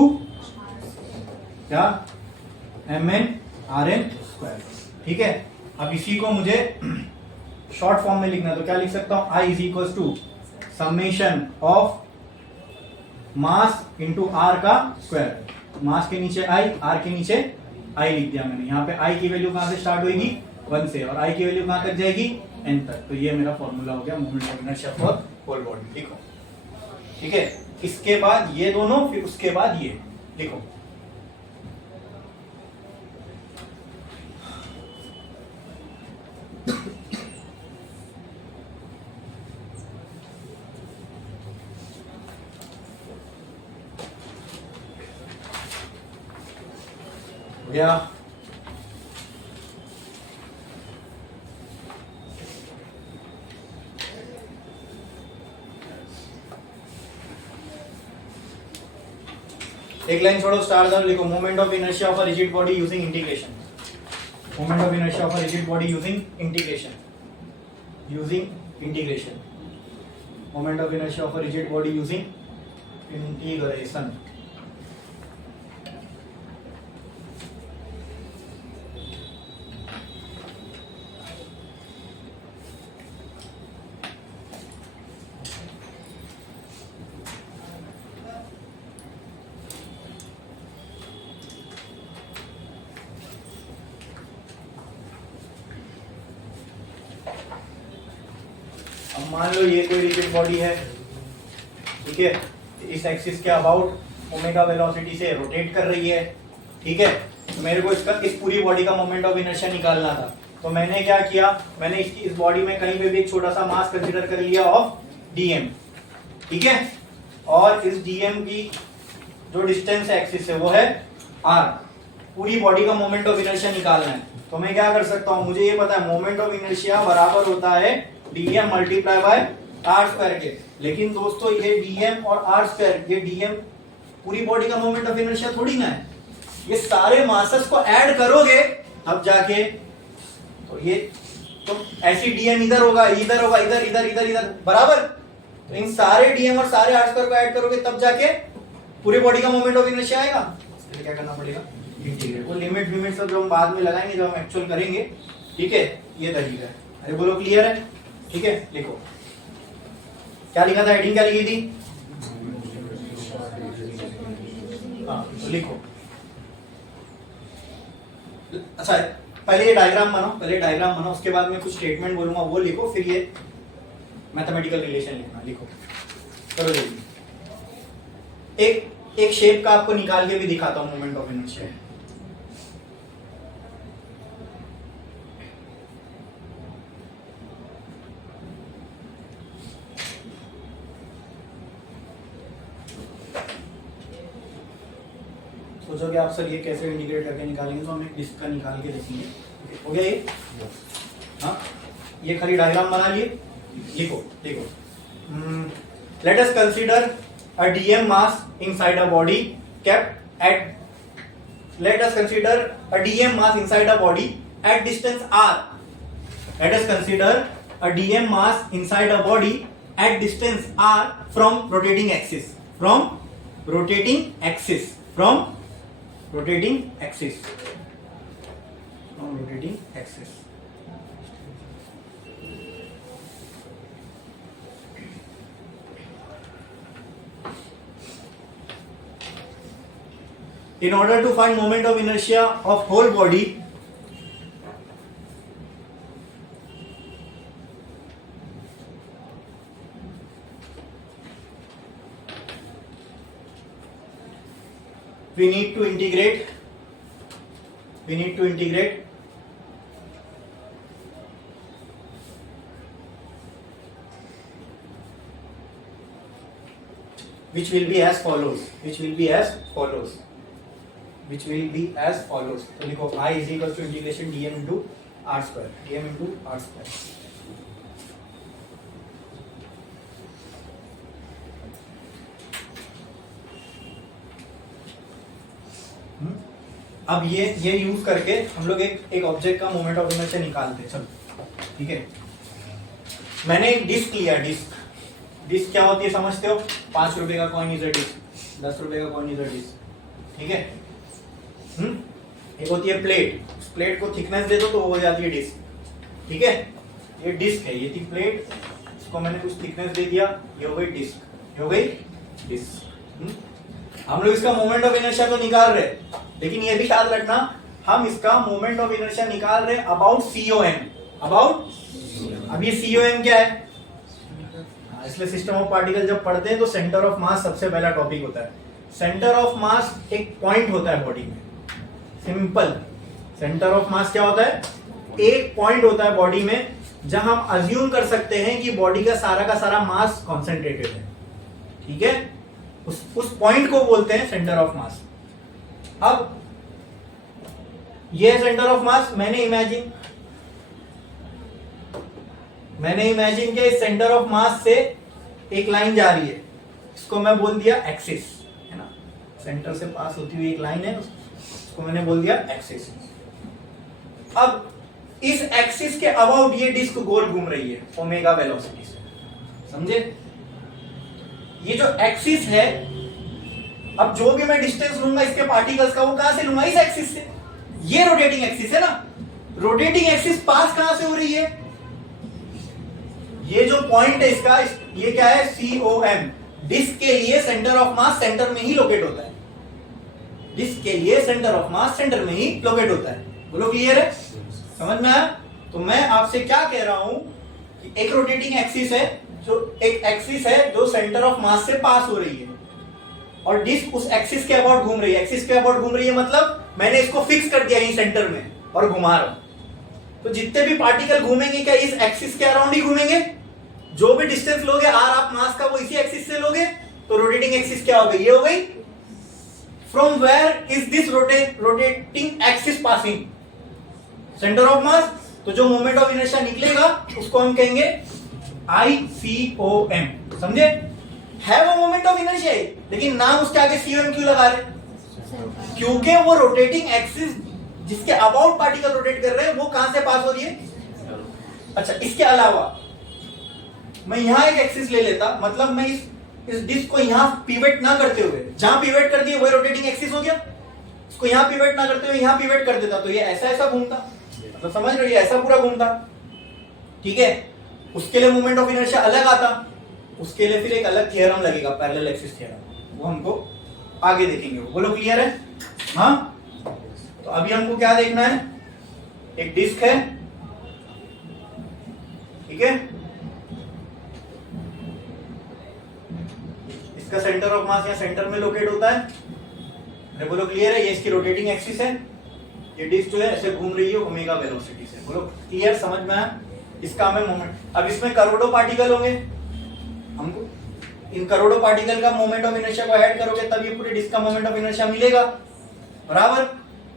क्या mn rn स्क्वायर. ठीक है, अब इसी को मुझे शॉर्ट फॉर्म में लिखना है तो क्या लिख सकता हूं I is equal to summation of mass into r का स्क्वायर. मास के नीचे I, r के नीचे I लिख दिया मैंने. यहाँ पे I की वैल्यू कहां से स्टार्ट होगी 1 से और I की वैल्यू कहां तक जाएगी n तक. तो ये मेरा फॉर्मूला हो गया moment of inertia for whole body. लिखो. ठीक है, इसके बाद ये दोनों, फिर उसके बाद ये लिखो. हो गया. एक लाइन छोड़ो, स्टार डाउन लिखो. Moment of inertia of a rigid body using integration. Moment of inertia of a rigid body using integration. Moment of inertia of a rigid body using integration. अब मान लो ये कोई रिजिड बॉडी है. ठीक है, इस एक्सिस के अबाउट ओमेगा वेलोसिटी से रोटेट कर रही है. ठीक है, तो मेरे को इस पूरी बॉडी का मोमेंट ऑफ इनर्शिया निकालना था. तो मैंने क्या किया, मैंने इस बॉडी में कहीं पे भी एक छोटा सा मास कंसीडर कर लिया ऑफ dm. ठीक है, और इस dm की जो डिस्टेंस एक्सिस है वो है r. पूरी बॉडी का मोमेंट ऑफ इनर्शिया निकालना है. तो मैं क्या कर सकता हूं, मुझे ये पता है मोमेंट ऑफ इनर्शिया बराबर होता है dm multiply by r square के. लेकिन दोस्तों ये dm और r स्क्वायर, ये dm पूरी बॉडी का मोमेंट ऑफ इनर्शिया थोड़ी ना है. ये सारे मासेस को ऐड करोगे अब जाके, तो ये तो ऐसी डीएम इधर होगा, इधर होगा, इधर इधर इधर इधर, बराबर। तो इन सारे डीएम और सारे आर स्क्वायर को ऐड करोगे तब जाके पूरी बॉडी का मोमेंट ऑफ इनर्शिया आएगा। इसके लिए क्या करना पड़ेगा, इंटीग्रेट। वो लिमिट विमिट सब जो हम बाद में लगाएंगे जब हम एक्चुअल करेंगे, ठीक है। ये तरीका है। अरे बोलो क्लियर है, ठीक है। लिखो क्या लिखा था, हेडिंग क्या लिखी थी, हाँ तो लिखो। अच्छा पहले ये डायग्राम बनाओ, उसके बाद मैं कुछ स्टेटमेंट बोलूंगा वो लिखो, फिर ये मैथमेटिकल रिलेशन लिखना। लिखो करो जल्दी। एक शेप का आपको निकाल के भी दिखाता हूं मोमेंट ऑफ इनर्शिया। सोचोगे आप सर ये कैसे इंटीग्रेट करके निकालेंगे, तो हम एक डिस्क का निकाल के देखेंगे। हो गया ये, हाँ ये खाली डायग्राम बना लिए। लिखो देखो, late us consider a dm mass inside a body kept at let us consider a dm mass inside a body at distance r. Let us consider a dm mass inside a body at distance r from rotating axis, from rotating axis, from rotating axis, from rotating axis. In order to find moment of inertia of whole body, we need to integrate which will be as follows, तो लिखो I is equals to integration dm into r square, अब ये यूज करके हम लोग एक ऑब्जेक्ट का मोमेंट ऑफ इनर्शिया निकालते हैं। चलो ठीक है, मैंने एक डिस्क लिया। डिस्क क्या होती है समझते हो, 5 रुपए का कॉइन इज अ डिस्क, 10 रुपए का कॉइन इज अ डिस्क, ठीक है। एक होती है प्लेट, उस प्लेट को थिकनेस दे दो तो हो जाती है डिस्क, ठीक है। ये डिस्क है, ये थी प्लेट, इसको मैंने कुछ थिकनेस दे दिया, ये हो गई डिस्क, हम लोग इसका मोमेंट ऑफ इनर्शिया तो निकाल रहे, लेकिन ये भी याद रखना हम इसका मोमेंट ऑफ इनर्शिया निकाल रहे अबाउट COM। अब ये COM क्या है, इसलिए सिस्टम ऑफ पार्टिकल जब पढ़ते हैं तो सेंटर ऑफ मास सबसे पहला टॉपिक होता है। सेंटर ऑफ मास एक पॉइंट होता है बॉडी में, सिंपल। सेंटर ऑफ मास क्या होता है, एक पॉइंट होता है बॉडी में जहां हम अज्यूम कर सकते हैं कि बॉडी का सारा मास कॉन्सेंट्रेटेड है, ठीक है। उस पॉइंट को बोलते हैं सेंटर ऑफ मास। अब ये सेंटर ऑफ मास मैंने इमेजिन किया, इस सेंटर ऑफ मास से एक लाइन जा रही है, इसको मैं बोल दिया एक्सिस, है ना। सेंटर से पास होती हुई एक लाइन है, उसको मैंने बोल दिया एक्सिस। अब इस एक्सिस के अबाउट ये डिस्क गोल घूम रही है ओमेगा वेलोसिटी से, समझे। ये जो एक्सिस है, अब जो भी मैं डिस्टेंस लूंगा इसके पार्टिकल्स का, वो कहां से लूंगा, इस एक्सिस से। ये रोटेटिंग एक्सिस है ना, रोटेटिंग एक्सिस पास कहां से हो रही है, ये जो पॉइंट है इसका, ये क्या है, COM। डिस्क के लिए सेंटर ऑफ मास सेंटर में ही लोकेट होता है, डिस्क के लिए सेंटर ऑफ मास सेंटर में ही लोकेट होता है। बोलो क्लियर है, समझ में आया। तो मैं आपसे क्या कह रहा हूं कि एक रोटेटिंग एक्सिस है, जो सेंटर ऑफ मास से पास हो रही है, और डिस्क उस एक्सिस के अबाउट घूम रही है, मतलब मैंने इसको फिक्स कर दिया यहीं सेंटर में और घुमा रहा हूं। तो जितने भी पार्टिकल घूमेंगे क्या इस एक्सिस के अराउंड ही घूमेंगे। जो भी डिस्टेंस लोगे आर आप मास का, वो इसी एक्सिस से लोगे, तो रोटेटिंग एक्सिस क्या हो गई, ये हो गई। From where is this rotating axis passing, centre of mass. तो जो मोमेंट ऑफ इनर्शिया निकलेगा उसको हम कहेंगे ICOM, समझे। है वो मोमेंट ऑफ इनर्शिया, लेकिन नाम उसके आगे COM क्यों लगा रहे, क्योंकि वो रोटेटिंग एक्सिस जिसके अबाउट पार्टिकल रोटेट कर रहे हैं वो कहां से पास हो रही है, अच्छा, इसके अलावा मैं यहां एक एक्सिस ले लेता, मतलब मैं इस डिस्क को यहां पिवट ना करते हुए, जहां पिवट कर दिए वही रोटेटिंग एक्सिस हो गया, इसको यहां पिवट ना करते हुए यहां पिवट कर देता, तो ये ऐसा ऐसा घूमता, मतलब समझ रहे हो, ये ऐसा पूरा घूमता, ठीक है। उसके लिए मोमेंट ऑफ इनर्शिया अलग आता, उसके लिए फिर एक अलग थ्योरम लगेगा, पैरेलल एक्सिस थ्योरम, वो हमको आगे देखेंगे। बोलो क्लियर है? हाँ, तो अभी हमको क्या देखना है, एक डिस्क है, ठीक है, इसका सेंटर ऑफ मास यहाँ सेंटर में लोकेट होता है। अरे बोलो क्लियर है? ये इसकी रोटेटिंग एक्सिस है, ये डिस्क जो है ऐसे घूम रही है ओमेगा वेलोसिटी से। बोलो क्लियर, समझ में आया? इसका हमें मोमेंट, अब इसमें करोड़ों पार्टिकल होंगे, हमको इन करोड़ों पार्टिकल का मोमेंट ऑफ इनर्शिया को ऐड करोगे तब ये पूरे डिस्क का मोमेंट ऑफ इनर्शिया मिलेगा, बराबर।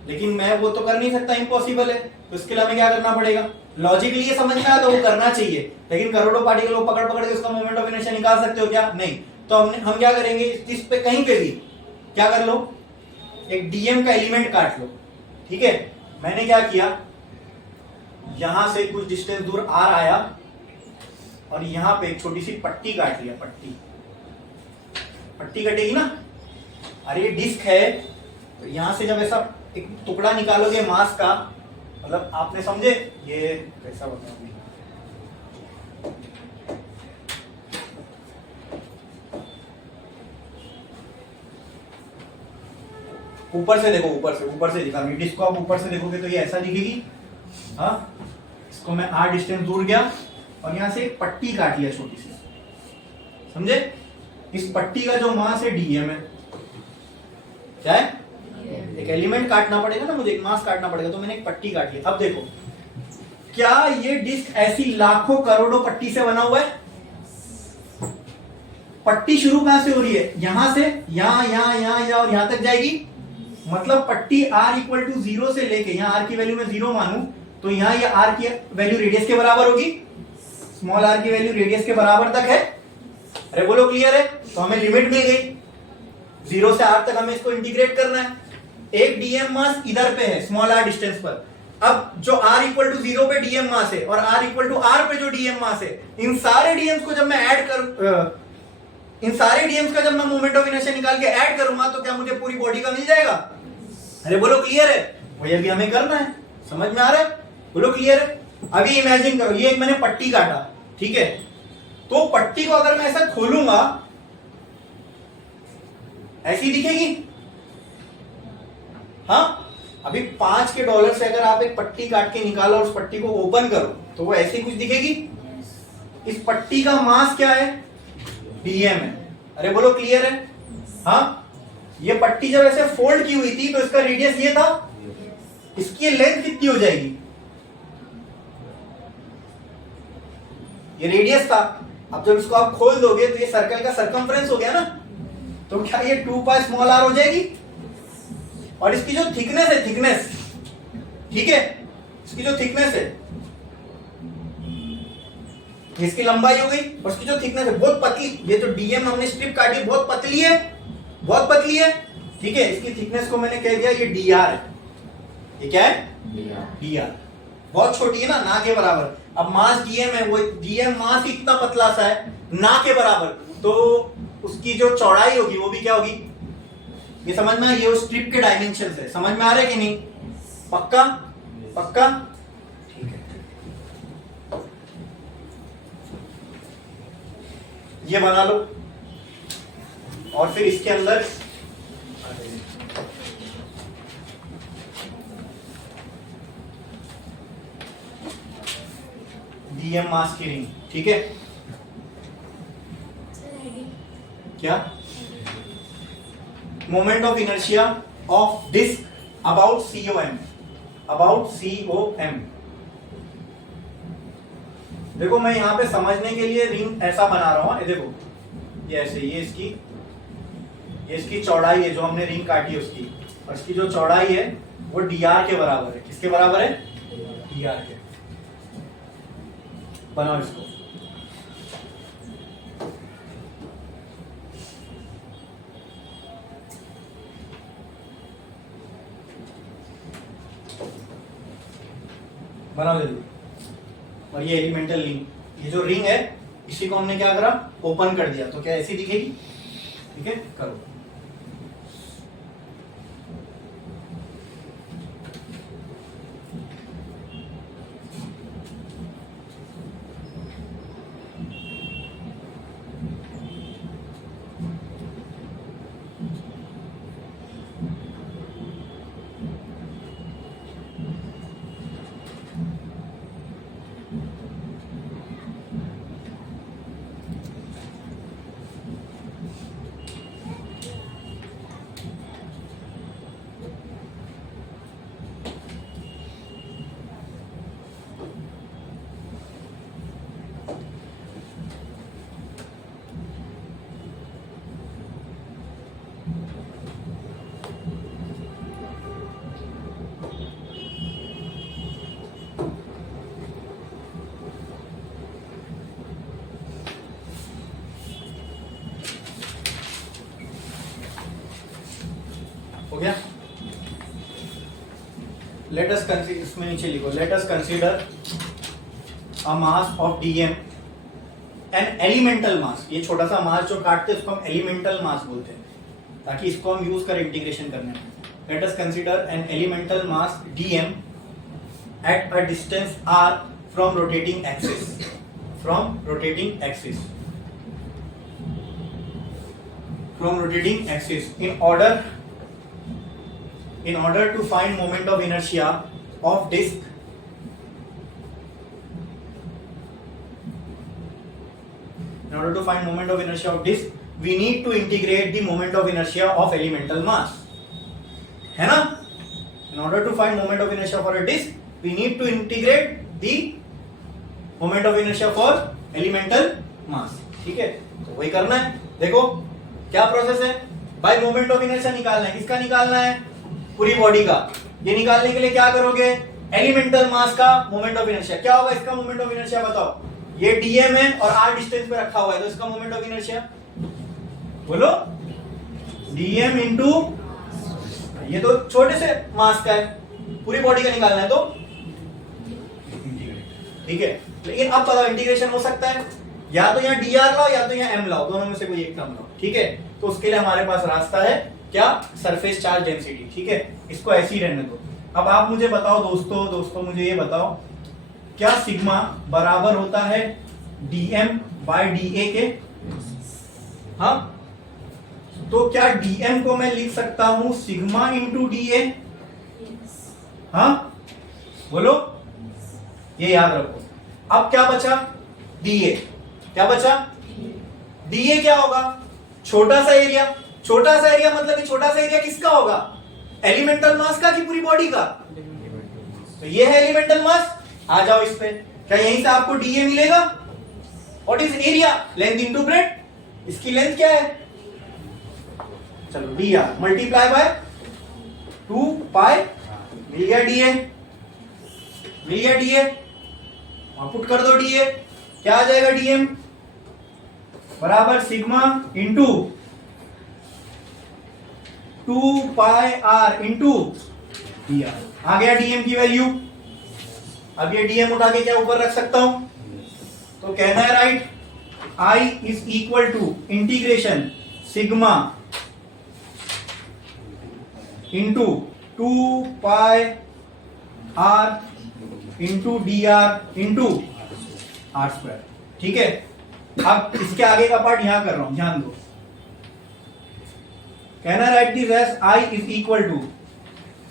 लेकिन मैं वो तो कर नहीं सकता, इम्पॉसिबल है, तो इसके लिए हमें क्या करना पड़ेगा, लॉजिकली ये समझ में आया तो वो करना चाहिए, लेकिन करोड़ों पार्टिकल को पकड़ पकड़ के उसका मोमेंट ऑफ इनर्शिया निकाल सकते हो क्या? नहीं। तो हम क्या करेंगे, इस डिस्क पे कहीं पे भी क्या कर लो, एक डीएम का एलिमेंट काट लो, ठीक है। मैंने क्या किया, यहां से कुछ डिस्टेंस दूर आर आया और यहां पे एक छोटी सी पट्टी काट लिया, पट्टी कटेगी ना, अरे ये डिस्क है, तो यहां से जब ऐसा एक टुकड़ा निकालोगे मास का, मतलब आपने समझे, ये कैसा बताऊं, ऊपर से देखो, ऊपर से दिखा, डिस्क को आप ऊपर से देखोगे तो ये ऐसा दिखेगी, हाँ। इसको मैं आर डिस्टेंस दूर गया और यहां से एक पट्टी काट लिया छोटी सी, समझे। इस पट्टी का जो मास है डीएम है, क्या है, एक एलिमेंट काटना पड़ेगा ना मुझे, एक मास काटना पड़ेगा, तो मैंने एक पट्टी काट ली। अब देखो, क्या ये डिस्क ऐसी लाखों करोड़ों पट्टी से बना हुआ है? पट्टी शुरू कहां से हो रही है, यहां से, यहां और यहां तक जाएगी, मतलब पट्टी r इक्वल टू 0 से लेके, यहां r की वैल्यू में 0 मानूं तो यहां ये r की वैल्यू रेडियस के बराबर होगी, स्मॉल r की वैल्यू रेडियस के बराबर तक है। अरे बोलो क्लियर है? तो हमें लिमिट मिल गई, 0 से r तक हमें इसको इंटीग्रेट करना है। एक डीएम मास इधर पे है स्मॉल r डिस्टेंस पर, अब जो r इक्वल टू 0 पे डीएम मास है और r इक्वल टू r पे जो डीएम मास है, इन सारे डीएम्स को जब मैं ऐड कर, इन सारे डीएम्स का जब मैं मोमेंट ऑफ इनर्शिया निकाल के ऐड करूंगा तो क्या मुझे पूरी बॉडी का मिल जाएगा? अरे बोलो क्लियर है? वही अभी हमें करना है, समझ में आ रहा है? बोलो क्लियर है? अभी इमेजिन करो, ये एक मैंने पट्टी काटा, ठीक है, तो पट्टी को अगर मैं ऐसा खोलूंगा, ऐसी दिखेगी, हाँ। अभी $5 से अगर आप एक पट्टी काट के निकालो और उस पट्टी को ओपन करो तो वो ऐसी कुछ दिखेगी। इस पट्टी का मास क्या है, डीएम है। अरे बोलो क्लियर है? हाँ, ये पट्टी जब ऐसे फोल्ड की हुई थी तो इसका रेडियस ये था, इसकी लेंथ कितनी हो जाएगी, ये रेडियस था। अब जब इसको आप खोल दोगे तो ये सर्कल का सरकमफ्रेंस हो गया ना, तो क्या ये 2 पाई स्मॉल r हो जाएगी, और इसकी जो थिकनेस है, थिकनेस, ठीक है, इसकी जो थिकनेस है, इसकी लंबाई हो गई, और इसकी जो थिकनेस है बहुत पतली, ये जो डीएम हमने स्ट्रिप काटी बहुत पतली है, बहुत पतली है, ठीक है, इसकी थिकनेस को मैंने कह दिया ये dr है। ये क्या है? dr, बहुत छोटी है ना के बराबर। अब मास dm है, वो dm मास इतना पतला सा है ना के बराबर, तो उसकी जो चौड़ाई होगी वो भी क्या होगी, ये समझ में, ये उस स्ट्रिप के डायमेंशन है, समझ में आ रहा है कि नहीं? पक्का? पक्का, ठीक है, ये बना लो और फिर इसके अंदर डीएम मास की रिंग, ठीक है, क्या moment of inertia of disc about COM, about COM। देखो मैं यहां पे समझने के लिए रिंग ऐसा बना रहा हूं, ये देखो, ये ऐसे, ये इसकी चौड़ाई है जो हमने रिंग काटी है उसकी, और इसकी जो चौड़ाई है वो dr के बराबर है। किसके बराबर है? dr के। बनाओ इसको, बनाओ जल्दी। और और ये एलिमेंटल रिंग, ये जो रिंग है इसी को हमने क्या करा, ओपन कर दिया, तो क्या ऐसी दिखेगी? ठीक है, करो। हो गया? लेट अस कंसीडर, इसमें नीचे लिखो, let us consider a mass of dm an elemental mass. ये छोटा सा मास जो काटते हैं उसको हम एलिमेंटल मास बोलते हैं, ताकि इसको हम यूज करें इंटीग्रेशन करने में। Let us consider an elemental mass dm at a distance r from rotating axis, from rotating axis, from rotating axis in order to find moment of inertia of disk, in order to find moment of inertia of disk, we need to integrate the moment of inertia of elemental mass, है ना? In order to find moment of inertia for a disk, we need to integrate the moment of inertia for elemental mass। ठीक है, तो वही करना है। देखो क्या प्रोसेस है भाई, मोमेंट ऑफ इनर्शिया निकालना है। किसका निकालना है? पूरी बॉडी का। ये निकालने के लिए क्या करोगे? एलिमेंटल मास का मोमेंट ऑफ इनर्शिया। क्या होगा इसका मोमेंट ऑफ इनर्शिया बताओ? ये डीएम है और आर डिस्टेंस पे रखा हुआ है, तो इसका मोमेंट ऑफ इनर्शिया बोलो, डीएम इंटू, ये तो छोटे से मास का है, पूरी बॉडी का निकालना है तो ठीक है। लेकिन अब बताओ इंटीग्रेशन हो सकता है, या तो यहाँ dr लाओ या तो यहाँ m लाओ, दोनों में से कोई एक टर्म लाओ। ठीक है, तो उसके लिए हमारे पास रास्ता है क्या? Surface charge density. ठीक है, इसको ऐसे ही रहने दो। अब आप मुझे बताओ दोस्तों मुझे ये बताओ, क्या सिग्मा बराबर होता है dm बाय dA के? हाँ, तो क्या dm को मैं लिख सकता हूं सिग्मा इंटू dA? हाँ बोलो, ये याद रखो। अब क्या बचा? dA। क्या बचा? dA क्या होगा? छोटा सा एरिया। छोटा सा एरिया मतलब ये छोटा सा एरिया किसका होगा? एलिमेंटल मास का कि पूरी बॉडी का? तो ये है एलिमेंटल मास। आ जाओ इस पे, क्या यहीं से आपको dA मिलेगा? What is area? Length into breadth. इसकी लेंथ क्या है? चलो dr मल्टीप्लाई बाय 2 पाई, मिल गया dA, मिल गया dA। और पुट कर दो dA, क्या आ जाएगा? dm बराबर sigma into 2 pi r into dr। आ गया dm की वैल्यू। अब ये dm उठा के क्या ऊपर रख सकता हूं? तो कहना है write, I is equal to integration sigma into 2 pi r into dr into r square. ठीक है, अब इसके आगे का पार्ट यहां कर रहा हूं, ध्यान दो। कहना write this as I is equal to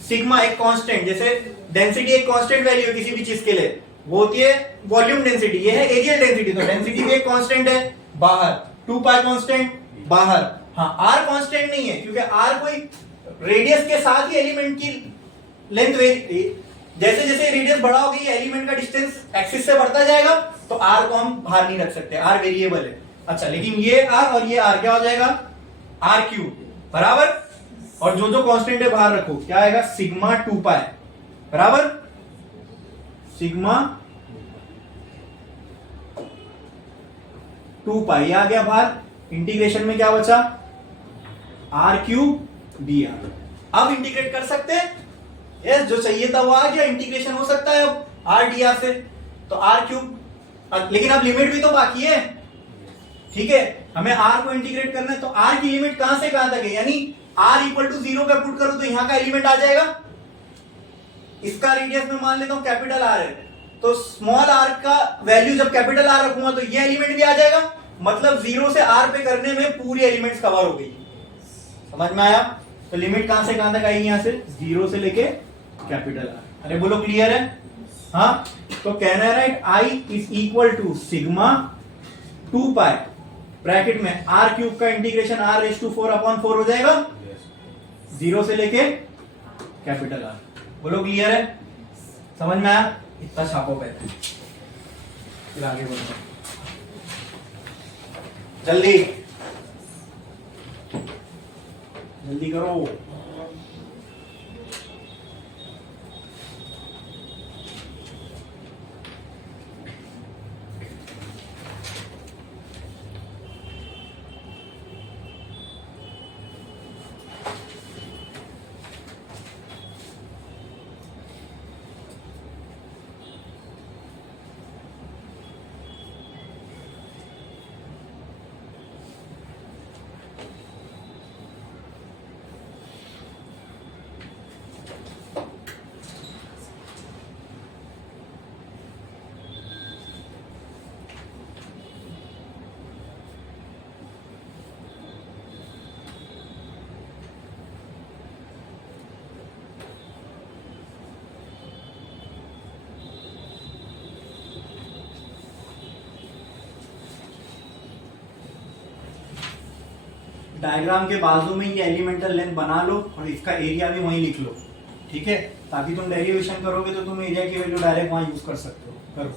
sigma, एक कांस्टेंट, जैसे डेंसिटी एक कांस्टेंट वैल्यू है किसी भी चीज के लिए, वो होती है वॉल्यूम डेंसिटी, ये है एरियल डेंसिटी। तो डेंसिटी भी एक कांस्टेंट है बाहर, 2 पाई कांस्टेंट बाहर। हाँ, r कांस्टेंट नहीं है क्योंकि r कोई रेडियस के साथ ही एलिमेंट की लेंथ, जैसे जैसे रेडियस बड़ा होगी एलिमेंट का डिस्टेंस एक्सिस से बढ़ता जाएगा, तो r को हम बाहर नहीं रख सकते, r वेरिएबल है। अच्छा, लेकिन ये r और ये r क्या हो जाएगा? r क्यूब बराबर, और जो जो कांस्टेंट है बाहर रखो, क्या आएगा? सिग्मा 2 पाई बराबर सिग्मा 2 पाई आ गया बाहर। इंटीग्रेशन में क्या बचा? r cube dr। अब इंटीग्रेट कर सकते हैं, यस, जो चाहिए था वो आ गया। इंटीग्रेशन हो सकता है अब r dr से, तो r क्यूब लेकिन अब लिमिट भी तो बाकी है, ठीक है, हमें r को इंटीग्रेट करना है, तो r की लिमिट कहां से कहां तक है, यानी r इक्वल टू 0 पे पुट करो तो यहां का एलिमेंट आ जाएगा, इसका रेडियस में मान लेता हूं कैपिटल R है, तो स्मॉल r का वैल्यू जब कैपिटल R रखूंगा तो ये एलिमेंट भी आ जाएगा, मतलब 0 से r पे करने में पूरी एलिमेंट्स कवर हो गई। समझ में आया? तो लिमिट कहां से कहां तक आएगी, यहां से 0 से लेके कैपिटल R। अरे बोलो क्लियर है? हाँ, तो कहना है write I is equal to sigma 2 pi bracket में r क्यूब का integration r raise to 4 upon 4 हो जाएगा, 0 से लेके कैपिटल R। बोलो क्लियर है? समझ में आया? इतना छापो पहले, फिर आगे बढ़ो जल्दी जल्दी करो। डायग्राम के बाजू में ये एलिमेंटल लेंथ बना लो और इसका एरिया भी वहीं लिख लो, ठीक है, ताकि तुम डेरिवेशन करोगे तो तुम एरिया की वैल्यू डायरेक्ट वहां यूज कर सकते हो। करो।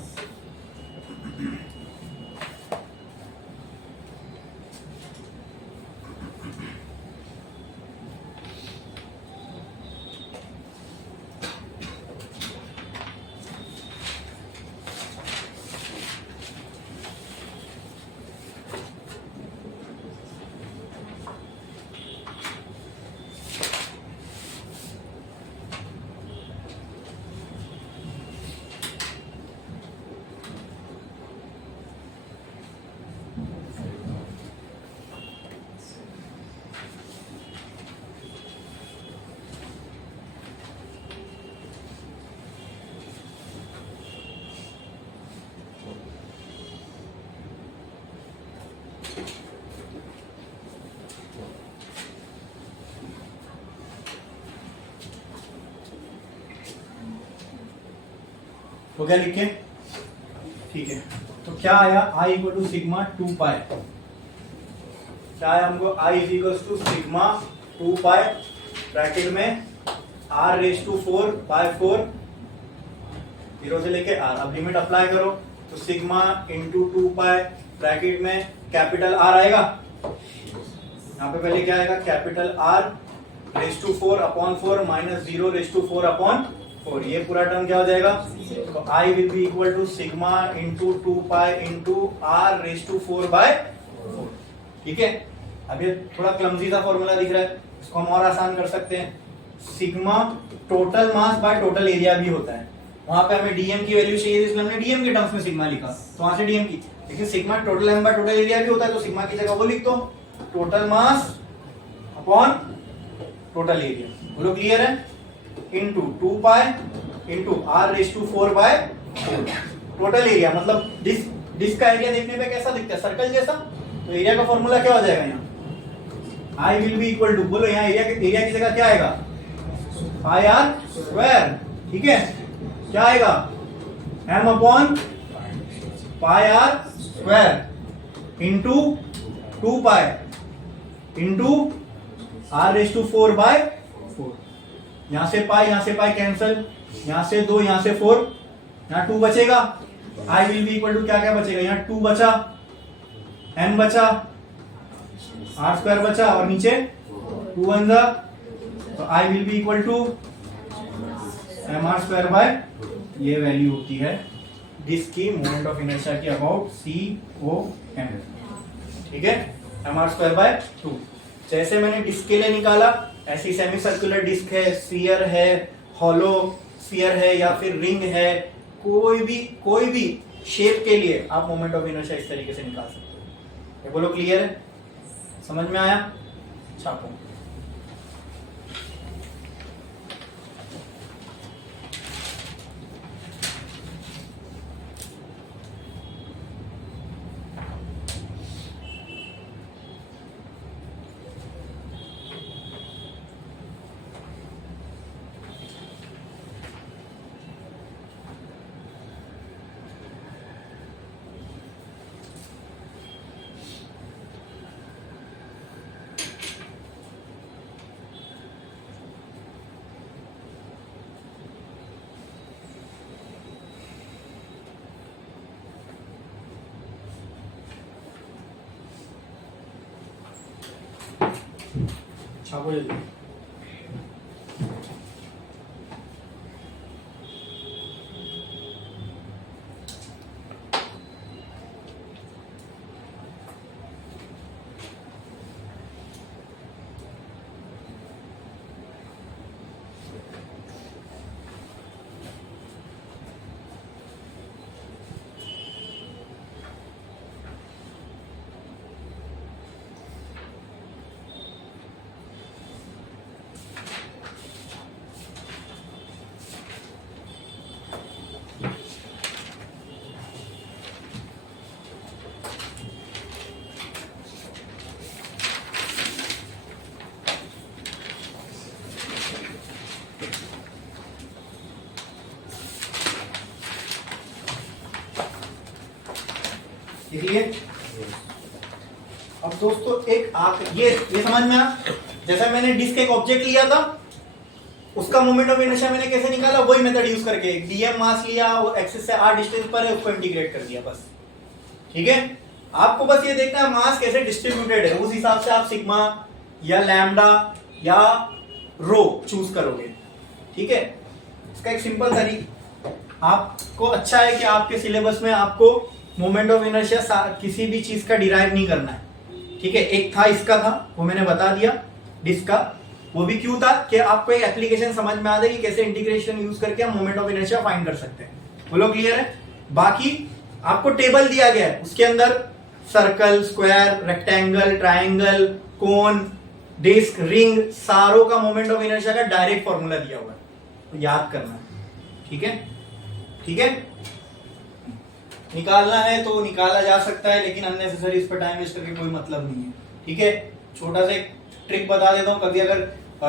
हो गया लिख के? ठीक है, तो क्या आया I equal to sigma 2 pi, क्या आया हमको I equal to sigma 2 pi bracket में R रेज टू 4 बाय 4 0 से लेके R। अब लिमिट अप्लाई करो तो सिग्मा इंटू 2 पाई ब्रैकेट में कैपिटल R आएगा, यहाँ पे पहले क्या आएगा capital R raise to 4 upon 4 minus 0 raise to 4 upon 4, ये पूरा टर्म क्या हो जाएगा, तो I will be equal to sigma into 2 pi into R raise to 4 by 4। ठीक है, अब ये थोड़ा क्लमजी सा फॉर्मूला दिख रहा है, इसको हम और आसान कर सकते हैं, sigma total mass by total area भी होता है, वहां पे हमें डीएम की वैल्यू चाहिए इसलिए हमने डीएम के टर्म्स में सिग्मा लिखा, तो वहां से डीएम की, लेकिन sigma total m by total area भी होता है, तो सिग्मा की जगह वो लिख दो total mass upon total area. बोलो क्लियर है? Into 2 pi into R raise to 4 by 4 total area, मतलब डिस्क का एरिया देखने पे कैसा दिखता है, सर्कल जैसा, तो एरिया का फॉर्मूला क्या हो जाएगा यहाँ I will be equal to, बोलो यहाँ एरिया की जगह क्या आएगा पाई R स्क्वायर, ठीक है, क्या आएगा m upon pi R square into 2 pi into R raise to 4 by 4, यहां से पाई कैंसल, यहां से 2 यहां से 4, यहां 2 बचेगा, I will be equal to क्या क्या बचेगा, यहाँ 2 बचा, n बचा, R स्क्वायर बचा और नीचे 2 1 जा, तो I will be equal to mr square by, ये वैल्यू होती है डिस्क की मोमेंट ऑफ इनर्शिया की अबाउट COM, ठीक है, mr स्क्वायर बाय 2। जैसे मैंने डिस्क के लिए निकाला, ऐसी सेमी सर्कुलर डिस्क है, स्फीयर है, हॉलो स्फीयर है या फिर रिंग है, कोई भी शेप के लिए आप मोमेंट ऑफ इनर्शिया इस तरीके से निकाल सकते हो। ये बोलो क्लियर है, समझ में आया? छापो। छापो जल्दी। देखिए अब दोस्तों एक ये समझ में आ, जैसा मैंने डिस्क एक ऑब्जेक्ट लिया था, उसका मोमेंट ऑफ इनर्शिया मैंने कैसे निकाला, वही मेथड यूज करके डीएम मास लिया और एक्सिस से आर डिस्टेंस पर है, उसको इंटीग्रेट कर दिया बस। ठीक है, आपको बस ये देखना है मास कैसे डिस्ट्रीब्यूटेड है, उस हिसाब से आप सिग्मा या लैम्डा या रो चूज करोगे। ठीक है, इसका एक सिंपल तरीका, आपको अच्छा है कि आपके सिलेबस में आपको मोमेंट ऑफ इनर्शिया किसी भी चीज का डिराइव नहीं करना है। ठीक है, एक था इसका था, वो मैंने बता दिया डिस्क का, वो भी क्यों था कि आपको एक एप्लीकेशन समझ में आ जाए कि कैसे इंटीग्रेशन यूज करके हम मोमेंट ऑफ इनर्शिया फाइंड कर सकते हैं। बोलो क्लियर है? बाकी आपको टेबल दिया गया है, उसके अंदर सर्कल, स्क्वायर, रेक्टेंगल, ट्राइंगल, कोन, डिस्क, रिंग, सारों का मोमेंट ऑफ इनर्शिया का डायरेक्ट फॉर्मूला दिया हुआ है, तो याद करना है। ठीक है, ठीक है, निकालना है तो निकाला जा सकता है, लेकिन अननेसेसरी इस पर टाइम वेस्ट करके कोई मतलब नहीं है। ठीक है, छोटा सा एक ट्रिक बता देता हूं, कभी अगर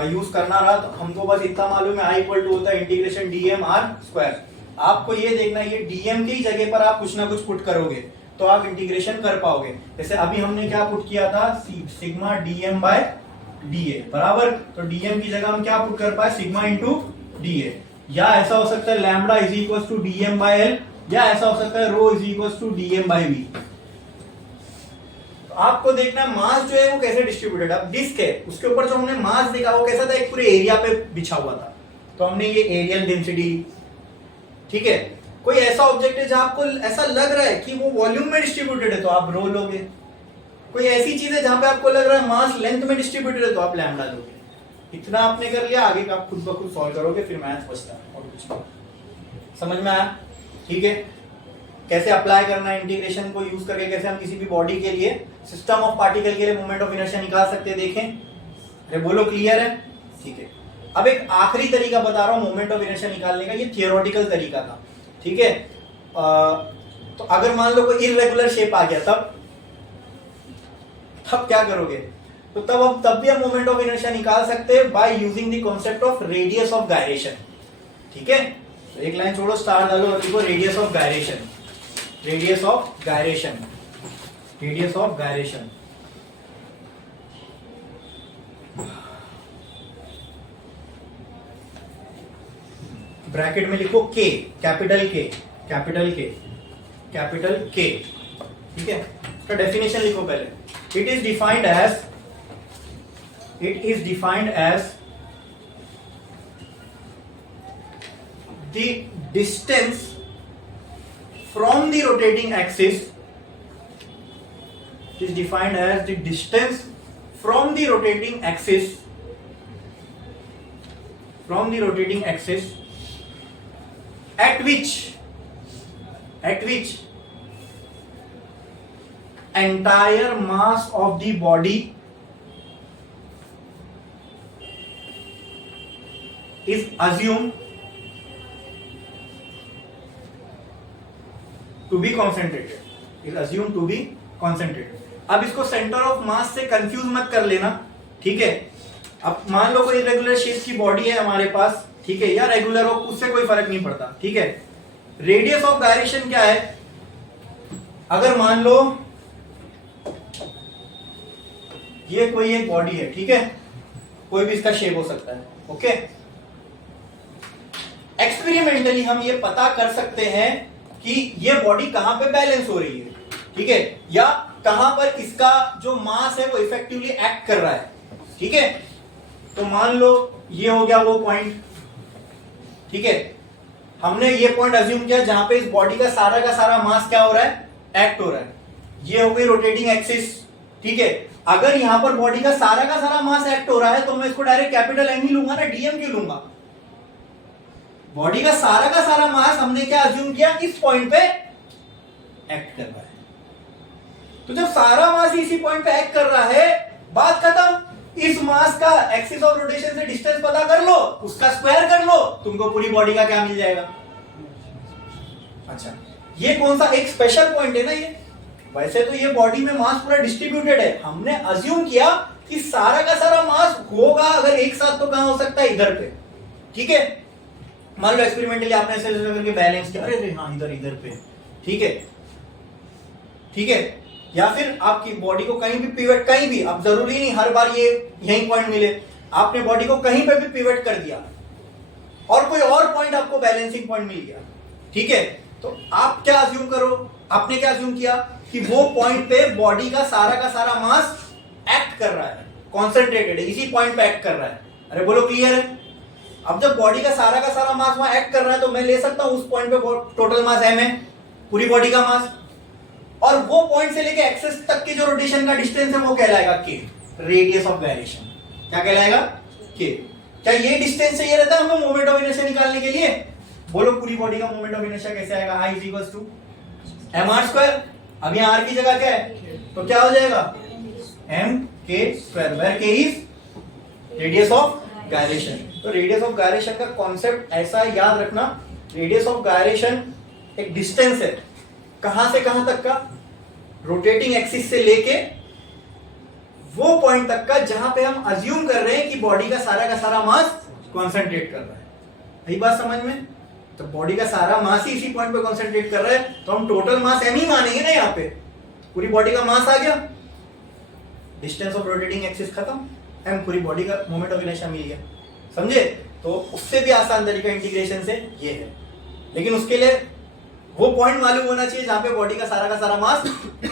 यूज करना रहा तो हमको बस इतना मालूम है, आई इक्वल टू होता है इंटीग्रेशन डीएम आर स्क्वायर। आपको ये देखना है, ये डीएम की जगह पर आप कुछ ना कुछ पुट करोगे तो आप इंटीग्रेशन कर पाओगे। जैसे अभी हमने क्या पुट किया था, सिग्मा डीएम बाय डीए बराबर, तो डीएम की जगह हम क्या पुट कर पाए, सिग्मा इंटू डीए। या ऐसा हो सकता है lambda is equal to dm by l, या ऐसा हो सकता है rho is equal to dm by v. आपको देखना है मास जो है वो कैसे डिस्ट्रीब्यूटेड। अब डिस्क है, उसके ऊपर जो हमने मास देखा वो कैसा था, एक पूरे एरिया पे बिछा हुआ था, तो हमने ये एरियल डेंसिटी। ठीक है, कोई ऐसा ऑब्जेक्ट है जहां आपको ऐसा लग रहा है कि वो वॉल्यूम में डिस्ट्रीब्यूटेड है तो आप रो लोगे। कोई ऐसी चीज है जहां पे आपको लग रहा है मास लेंथ में डिस्ट्रीब्यूटेड है तो आप लैम्डा लोगे। इतना आपने कर लिया, आगे का आप खुद ब खुद सॉल्व करोगे, फिर मैथ्स बचता है और कुछ नहीं। समझ में आया? ठीक है, कैसे अप्लाई करना है इंटीग्रेशन को यूज करके, कैसे हम किसी भी बॉडी के लिए, सिस्टम ऑफ पार्टिकल के लिए मोमेंट ऑफ इनर्शिया निकाल सकते हैं, देखें। अरे बोलो क्लियर है? ठीक है, अब एक आखिरी तरीका बता रहा हूं मोमेंट ऑफ इनर्शिया निकालने का, ये थियोरेटिकल तरीका था। ठीक है, तो अगर मान लो कोई इररेगुलर शेप आ गया तब क्या करोगे, तो तब भी हम मोमेंट ऑफ इनर्शिया निकाल सकते हैं by using the concept of radius of gyration. ठीक है, तो एक लाइन छोड़ो, स्टार डालो और लिखो radius of gyration, radius of gyration, radius of gyration. Bracket में लिखो के, कैपिटल के, कैपिटल के, कैपिटल के। ठीक है, इसका डेफिनेशन लिखो पहले। It is defined as, it is defined as the distance from the rotating axis, it is defined as the distance from the rotating axis, from the rotating axis at which entire mass of the body is assumed to be concentrated, is assumed to be concentrated. अब इसको सेंटर ऑफ मास से कंफ्यूज मत कर लेना, ठीक है। अब मान लो कोई इरेगुलर शेप की बॉडी है हमारे पास, ठीक है, या रेगुलर हो, उससे कोई फर्क नहीं पड़ता, ठीक है। रेडियस ऑफ गायरेशन क्या है? अगर मान लो ये कोई एक बॉडी है, ठीक है, कोई भी इसका शेप हो सकता है, ओके। एक्सपेरिमेंटली हम ये पता कर सकते हैं कि ये बॉडी कहां पे बैलेंस हो रही है, ठीक है, या कहां पर इसका जो मास है वो इफेक्टिवली एक्ट कर रहा है, ठीक है। तो मान लो ये हो गया वो पॉइंट, ठीक है। हमने ये पॉइंट अज्यूम किया जहां पे इस बॉडी का सारा मास क्या हो रहा है, एक्ट हो रहा है। ये हो गई रोटेटिंग एक्सिस, ठीक है। अगर यहां पर बॉडी का सारा मास एक्ट हो रहा है तो मैं इसको डायरेक्ट कैपिटल एम ही लूंगा ना, डीएम क्यों लूंगा? बॉडी का सारा मास हमने क्या अज्यूम किया, इस पॉइंट पे एक्ट कर रहा है। तो जब सारा मास इसी पॉइंट पे एक्ट कर रहा है, बात खत्म। इस मास का एक्सिस ऑफ रोटेशन से डिस्टेंस पता कर लो, उसका स्क्वायर कर लो, तुमको पूरी बॉडी का क्या मिल जाएगा। अच्छा, ये कौन सा एक स्पेशल पॉइंट है ना ये। वैसे तो ये बॉडी में मास पूरा डिस्ट्रीब्यूटेड है, हमने अज्यूम किया कि सारा का सारा मास होगा अगर एक साथ तो कहां हो सकता है, इधर पे, ठीक है। मान लो एक्सपेरिमेंटली आपने ऐसे करके बैलेंस किया, अरे हाँ इधर पे, ठीक है, ठीक है। या फिर आपकी बॉडी को कहीं भी पिवट, कहीं भी, अब जरूरी नहीं हर बार ये यही पॉइंट मिले, आपने बॉडी को कहीं पे भी पिवट कर दिया और कोई और पॉइंट आपको बैलेंसिंग पॉइंट मिल गया, ठीक है। तो आप क्या अज्यूम करो, आपने क्या अज्यूम किया कि वो पॉइंट पे बॉडी का सारा मास एक्ट कर रहा है, कॉन्सेंट्रेटेड है, इसी पॉइंट पे एक्ट कर रहा है। अरे बोलो क्लियर है? अब जब बॉडी का सारा मास वहां एक्ट कर रहा है तो मैं ले सकता हूं उस पॉइंट पे टोटल मास m है, पूरी बॉडी का मास, और वो पॉइंट से लेके एक्सेस तक की जो रोटेशन का डिस्टेंस है वो कहलाएगा k, रेडियस ऑफ गायरेशन। क्या कहलाएगा? k। क्या ये डिस्टेंस चाहिए रहता है हमें मोमेंट ऑफ इनर्शिया निकालने के लिए? बोलो पूरी बॉडी का मोमेंट ऑफ इनर्शिया कैसे आएगा? I = mr²। अब यहाँ r की जगह क्या है, तो क्या हो जाएगा, mk², where k is radius of gyration. तो रेडियस ऑफ गायरेशन का कॉन्सेप्ट ऐसा याद रखना, रेडियस ऑफ गायरेशन एक डिस्टेंस है, कहां से कहां तक का, रोटेटिंग एक्सिस से लेके वो पॉइंट तक का जहां पे हम अज्यूम कर रहे हैं कि बॉडी का सारा मास कॉन्सेंट्रेट कर रहा है। यही बात समझ में? तो बॉडी का सारा मास ही इसी पॉइंट पे कॉन्सेंट्रेट कर रहा है, तो हम टोटल मास m ही मानेंगे ना, यहाँ पे पूरी बॉडी का मास आ गया, डिस्टेंस ऑफ रोटेटिंग एक्सिस खत्म, m पूरी बॉडी का मोमेंट ऑफ इनर्शिया मिल गया, समझे? तो उससे भी आसान तरीका इंटीग्रेशन से ये है, लेकिन उसके लिए वो पॉइंट मालूम होना चाहिए जहां पे बॉडी का सारा मास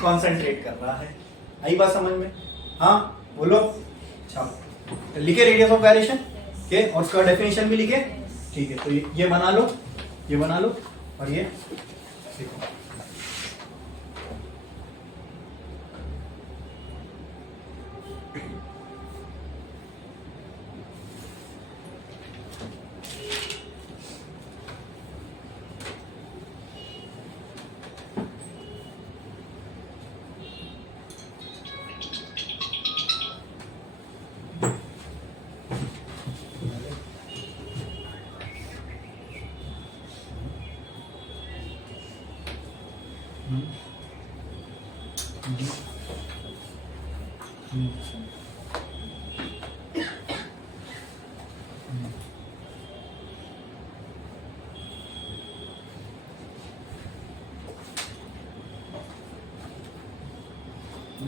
कॉन्सेंट्रेट कर रहा है। आई बात समझ में? हाँ बोलो। अच्छा, लिखे रेडियस ऑफ गायरेशन के, और उसका डेफिनेशन भी लिखे, ठीक है। तो ये बना लो, ये बना लो, और ये देखो।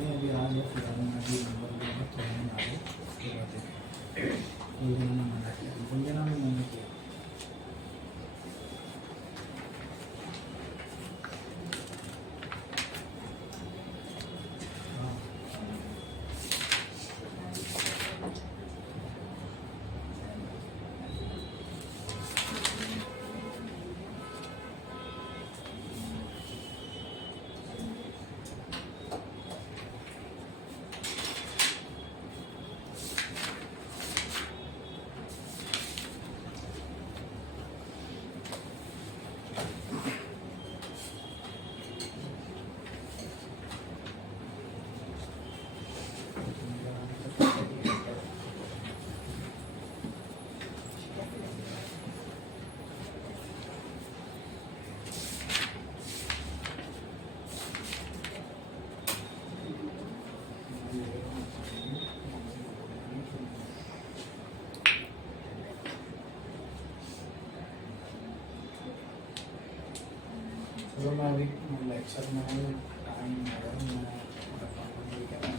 अभी आज है पुराना अभी नंबर देना तो नहीं आ रहे, उसके बाद कोई दिन में मना किया, बोलिए ना मैं मना किया। मैं अभी लेक्चर में हूँ, टाइम है, मैं बताऊँगा ये क्या है।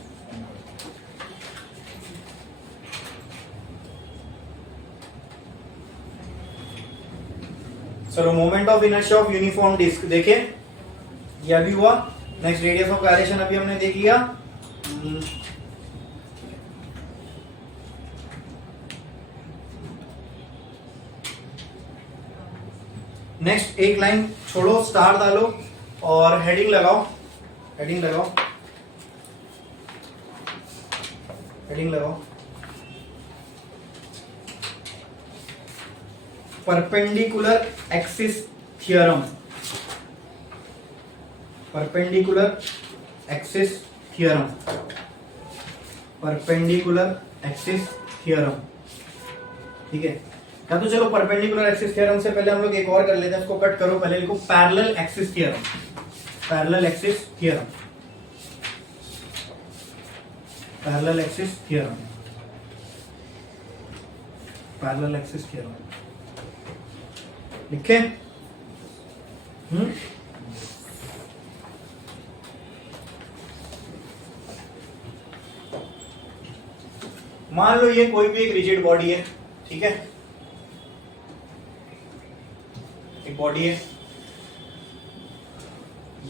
चलो moment of inertia of uniform disc देखिए, ये अभी हुआ। नेक्स्ट रेडियस ऑफ गायरेशन अभी हमने देख लिया। नेक्स्ट एक लाइन छोड़ो, स्टार डालो और हेडिंग लगाओ, हेडिंग लगाओ, हेडिंग लगाओ। Perpendicular axis theorem, perpendicular axis theorem, perpendicular axis theorem. ठीक है, या तो चलो परपेंडिकुलर एक्सिस थ्योरम से पहले हम लोग एक और कर लेते हैं, इसको कट करो, पहले लिखो parallel axis theorem, parallel axis theorem, parallel axis theorem, parallel axis theorem लिखे। मान लो ये कोई भी एक रिजिड बॉडी है, ठीक है, एक बॉडी है,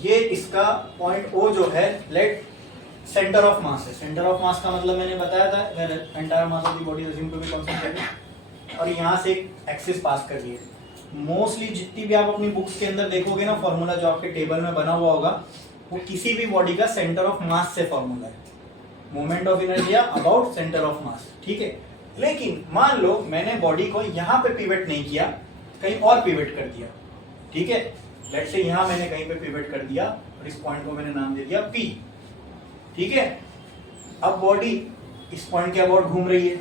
ये इसका पॉइंट O जो है, लेट सेंटर ऑफ मास है। सेंटर ऑफ मास का मतलब मैंने बताया था, entire mass of the body assume to be constant, और यहां से एक एक्सिस पास कर दिए। मोस्टली जितनी भी आप अपनी बुक्स के अंदर देखोगे ना फॉर्मूला जो आपके टेबल में बना हुआ होगा, वो किसी भी बॉडी का सेंटर ऑफ मास से फॉर्मूला है, moment of inertia about centre of मास। ठीक है, लेकिन मान लो मैंने बॉडी को यहां पे पिवट नहीं किया, कहीं और पिवट कर दिया। ठीक है, लेट्स से यहां मैंने कहीं पे पिवट कर दिया और इस पॉइंट को मैंने नाम दे दिया P। ठीक है, अब बॉडी इस पॉइंट के अबाउट घूम रही है।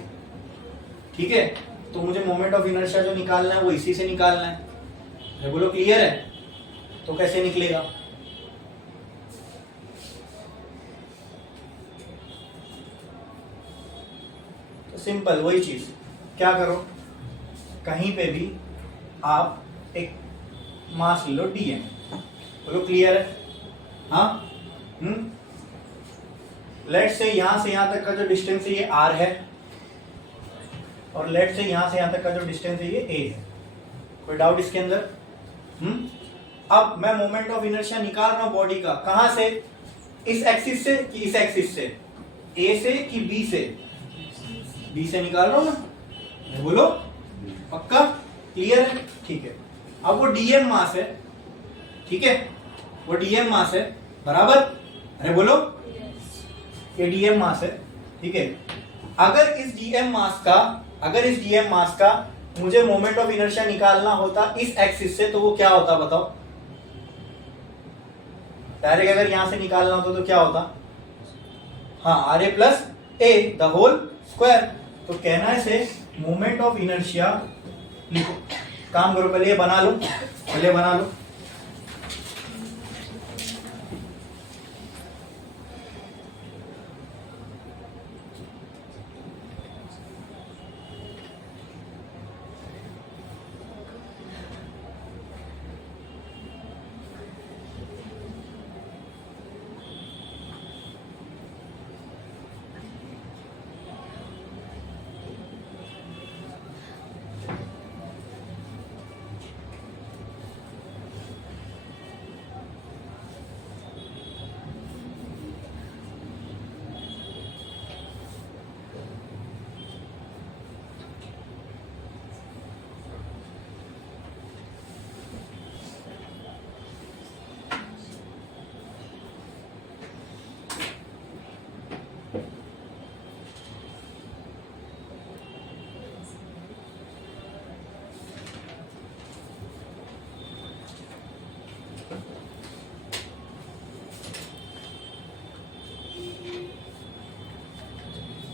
ठीक है, तो मुझे मोमेंट ऑफ इनर्शिया जो निकालना है वो इसी से निकालना है। बोलो क्लियर है? तो कैसे निकलेगा? तो सिंपल वही चीज, क्या करो, कहीं पे भी आप एक मास ले लो dm। बोलो क्लियर है? हाँ, लेट से यहां तक का जो डिस्टेंस है ये r है, और लेट से यहां तक का जो डिस्टेंस है ये a है। कोई डाउट इसके अंदर? अब मैं मोमेंट ऑफ इनर्शिया निकाल रहा हूं बॉडी का, कहां से? इस एक्सिस से कि इस एक्सिस से? a से कि b से? b से निकाल रहा हूं ना, बोलो पक्का क्लियर है? ठीक है, अब वो dm मास है, ठीक है, वो dm मास है बराबर, अरे बोलो ये dm मास है। ठीक है, अगर इस dm मास का मुझे मोमेंट ऑफ इनर्शिया निकालना होता इस एक्सिस से, तो वो क्या होता बताओ? डायरेक्ट अगर यहां से निकालना होता तो क्या होता? हाँ, RA plus A the whole square. तो कहना है से मोमेंट ऑफ इनर्शिया लिखो, काम करो, पहले ये बना लो, पहले बना लो।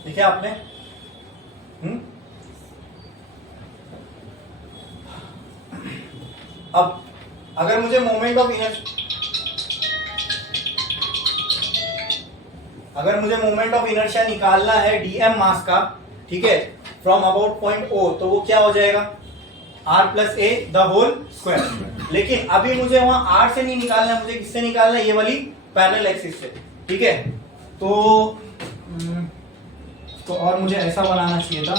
देखिए आपने, अब अगर मुझे मोमेंट ऑफ इनर्शिया निकालना है dm मास का, ठीक है, फ्रॉम अबाउट पॉइंट O, तो वो क्या हो जाएगा? r plus a the whole square. लेकिन अभी मुझे वहां r से नहीं निकालना है, मुझे किससे निकालना है, ये वाली पैरेलल एक्सिस से। ठीक है, तो और मुझे ऐसा बनाना चाहिए था,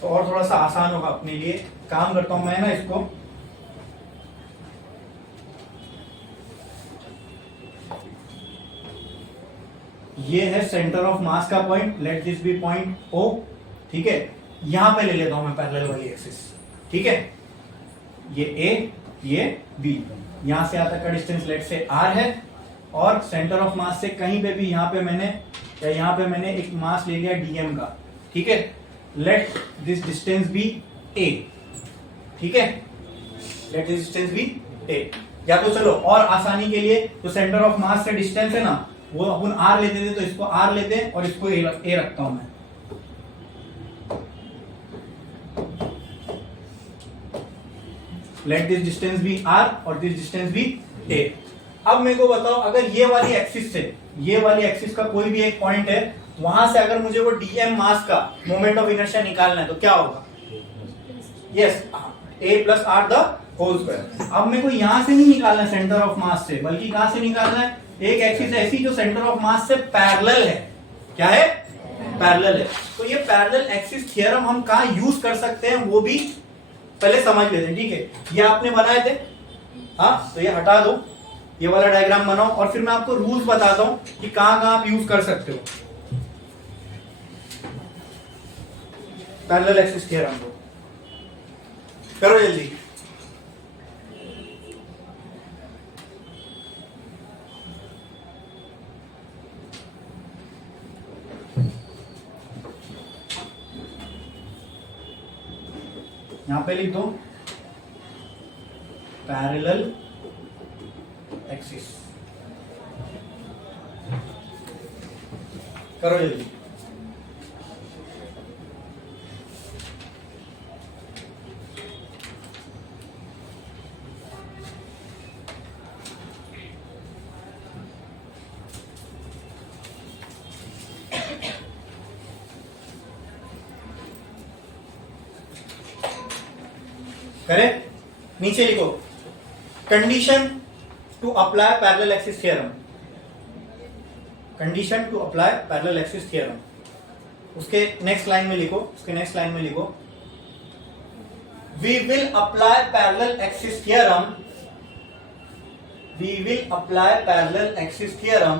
तो और थोड़ा सा आसान होगा अपने लिए। काम करता हूं मैं ना इसको, ये है सेंटर ऑफ मास का point, let this be point O। ठीक है, यहां पे ले लेता हूं मैं पैरेलल वाली एक्सिस। ठीक है, ये A ये B, यहां से यहां तक का डिस्टेंस लेट से R है, और सेंटर ऑफ मास से कहीं पे भी यहां पे मैंने एक मास ले लिया dm का। ठीक है, let this distance be A। ठीक है, let this distance be A। या तो चलो और आसानी के लिए, तो सेंटर ऑफ मास से डिस्टेंस है ना, वो अपन R लेते थे, तो इसको R लेते हैं और इसको A रखता हूं मैं। Let this distance be R और दिस डिस्टेंस बी A। अब मेरे को बताओ, अगर ये वाली एक्सिस का कोई भी एक पॉइंट है, वहां से अगर मुझे वो dm मास का मोमेंट ऑफ इनर्शिया निकालना है, तो क्या होगा? Yes, a plus r the whole square. अब मेरे को यहां से नहीं निकालना है सेंटर ऑफ मास से, बल्कि कहां से निकालना है? एक एक्सिस ऐसी जो सेंटर ऑफ मास से पैरेलल है। क्या है? पैरेलल है। तो ये पैरेलल एक्सिस थ्योरम हम कहां यूज कर सकते हैं, वो भी पहले समझ लेते हैं। ठीक है, ये आपने बनाए थे, हाँ, तो ये हटा दो, ये वाला डायग्राम बनाओ, और फिर मैं आपको रूल्स बताता हूं कि कहां कहां आप यूज कर सकते हो पैरेलल एक्सिस थ्योरम को। करो जल्दी। यहां पे लिख दो पैरेलल एक्सिस। करो जल्दी। करे, नीचे लिखो condition to apply parallel axis theorem. Condition to apply parallel axis theorem. उसके नेक्स्ट लाइन में लिखो we will apply parallel axis theorem, we will apply parallel axis theorem,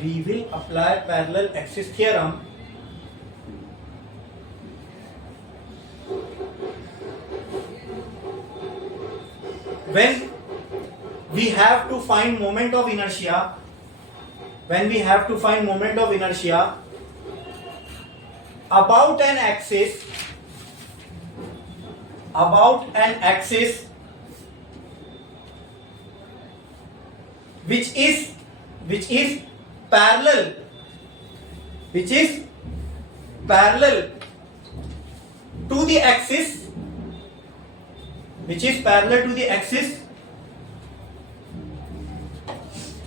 we will apply parallel axis theorem when we have to find moment of inertia, when we have to find moment of inertia about an axis, which is parallel to the axis, which is parallel to the axis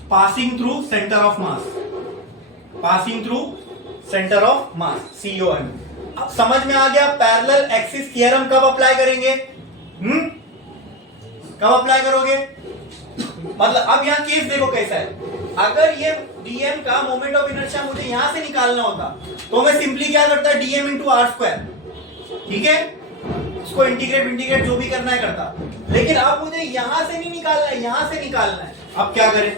passing through center of mass, passing through center of mass, COM। अब समझ में आ गया पैरेलल एक्सिस थ्योरम कब अप्लाई करेंगे? कब अप्लाई करोगे? मतलब अब यहां केस देखो कैसा है। अगर ये dm का मोमेंट ऑफ इनर्शिया मुझे यहां से निकालना होता, तो मैं सिंपली क्या करता, dm इंटू आर स्क्वायर। ठीक है, उसको इंटीग्रेट जो भी करना है करता। लेकिन अब मुझे यहां से नहीं निकालना है, यहां से निकालना है। अब क्या करें?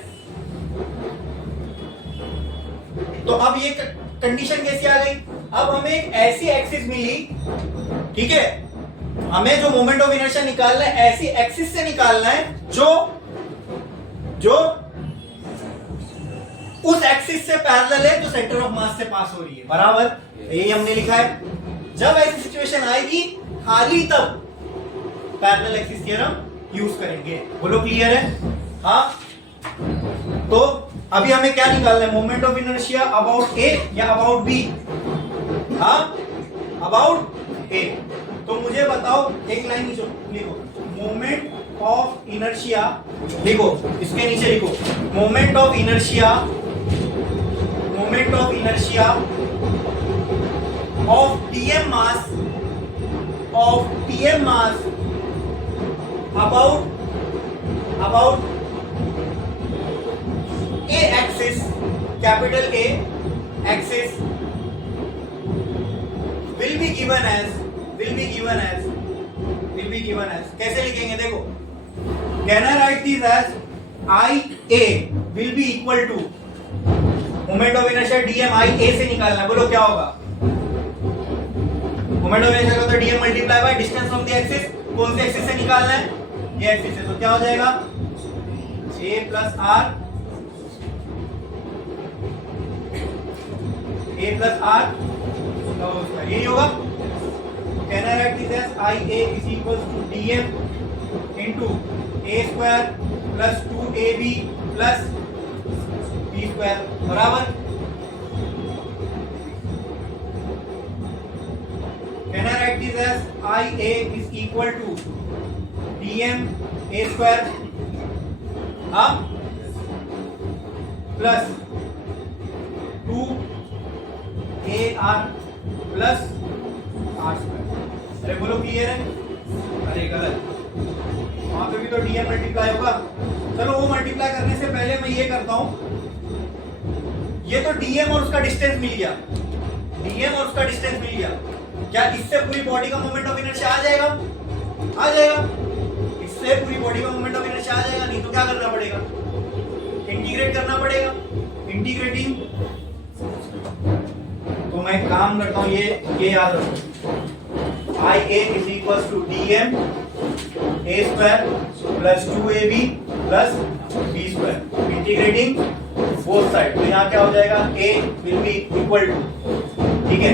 तो अब ये कंडीशन कैसी आ गई? अब हमें एक ऐसी एक्सिस मिली, ठीक है, हमें जो मोमेंट ऑफ इनर्शिया निकालना है ऐसी एक्सिस से निकालना है जो उस एक्सिस से पैरेलल है, जो सेंटर ऑफ मास से पास हो रही है। बराबर, यही हमने लिखा है। जब ऐसी सिचुएशन आएगी खाली तब पैरेलल एक्सिस थ्योरम यूज करेंगे। बोलो क्लियर है? हाँ, तो अभी हमें क्या निकालना है? मोमेंट ऑफ इनर्शिया अबाउट ए या अबाउट बी? हाँ, अबाउट ए। तो मुझे बताओ, एक लाइन नीचे लिखो, मोमेंट ऑफ इनर्शिया लिखो, इसके नीचे लिखो moment of inertia moment of inertia of TM mass about a axis, capital A axis will be given as कैसे लिखेंगे देखो, can I write this as IA will be equal to moment of inertia dm IA से निकालना है, बोलो क्या होगा? मोमेंट ऑफ इनर्शिया का तो dm multiply by distance from the axis, कौन से एक्सिस से निकालना है? ये एक्सिस से, तो क्या हो जाएगा a प्लस r यही होगा। Can I write this as IA is equals to dm into a square plus 2ab plus b square बराबर। Can I write this as IA is equal to dm a square अब plus 2ar plus r square. अरे बोलो क्लियर है? अरे गलत, वहां पे भी तो dm मल्टीप्लाई होगा। चलो वो मल्टीप्लाई करने से पहले मैं ये करता हूं, ये तो dm और उसका डिस्टेंस मिल गया, क्या इससे पूरी बॉडी का मोमेंट ऑफ इनर्शिया आ जाएगा? इससे पूरी बॉडी का मोमेंट ऑफ इनर्शिया आ जाएगा। नहीं तो क्या करना पड़ेगा? इंटीग्रेट करना पड़ेगा। इंटीग्रेटिंग तो मैं काम करता हूं, ये याद रखो, IA is equal to dm a square plus 2ab plus b square, integrating both side. तो यहाँ क्या हो जाएगा? a will be equal to, ठीक है,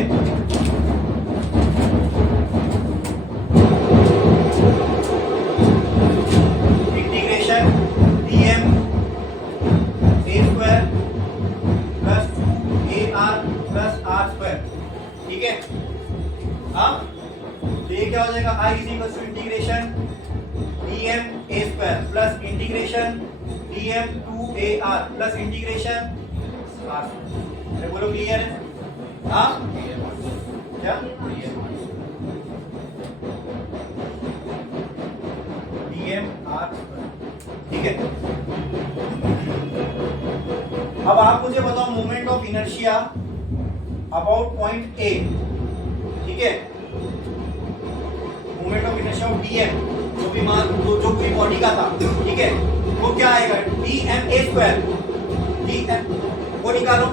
integration dm a square plus 2ar plus r square, ठीक है। अब ये क्या हो जाएगा? I is equal to integration dm a square plus integration dm 2ar plus integration r। अरे बोलो क्लियर है? हाँ क्या dm r, ठीक है। अब आप मुझे बताओ moment of inertia about point A, ठीक है, moment of inertia of dm जो भी मान जो पूरी बॉडी का था, ठीक है, वो क्या आएगा? dm a स्क्वायर, dm वो निकालो,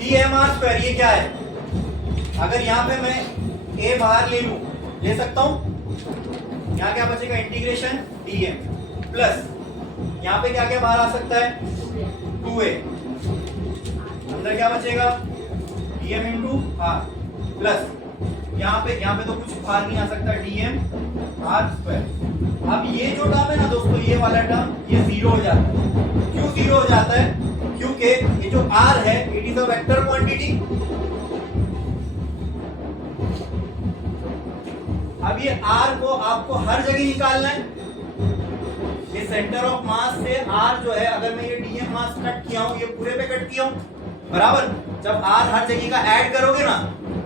dm r स्क्वायर ये क्या है? अगर यहाँ पे मैं a बाहर ले लूं, ले सकता हूं, यहाँ क्या बचेगा? इंटीग्रेशन dm प्लस यहाँ पे क्या क्या बाहर आ सकता है? 2a, अंदर क्या बचेगा? dm इंटू r प्लस यहाँ पे तो कुछ बाहर नहीं आ सकता, dm r स्क्वायर। अब ये जो टर्म है ना दोस्तों, ये वाला टर्म ये जीरो हो जाता है। क्यों जीरो हो जाता है? क्योंकि ये जो r है it is a vector quantity. अब ये r को आपको हर जगह निकालना है। ये सेंटर ऑफ मास से r जो है, अगर मैं ये dm मास कट किया हूं, ये पूरे पे कट किया हूं, बराबर। जब r हर जगह का ऐड करोगे ना,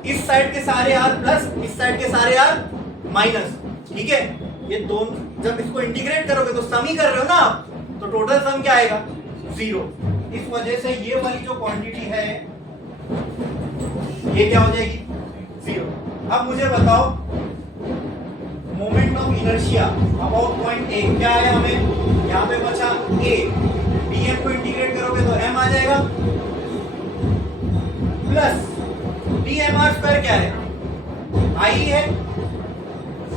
इस साइड के सारे r प्लस, इस साइड के सारे r माइनस, ठीक है। ये दोनों जब इसको इंटीग्रेट करोगे तो सम ही कर रहे हो ना आप, तो टोटल सम क्या आएगा? 0। इस वजह से ये वाली जो क्वांटिटी है ये क्या हो जाएगी? 0। अब मुझे बताओ moment of inertia about point A क्या आया हमें? यहाँ पे बचा A, dm को इंटीग्रेट करोगे तो m आ जाएगा प्लस dm r स्क्वायर क्या है? I है,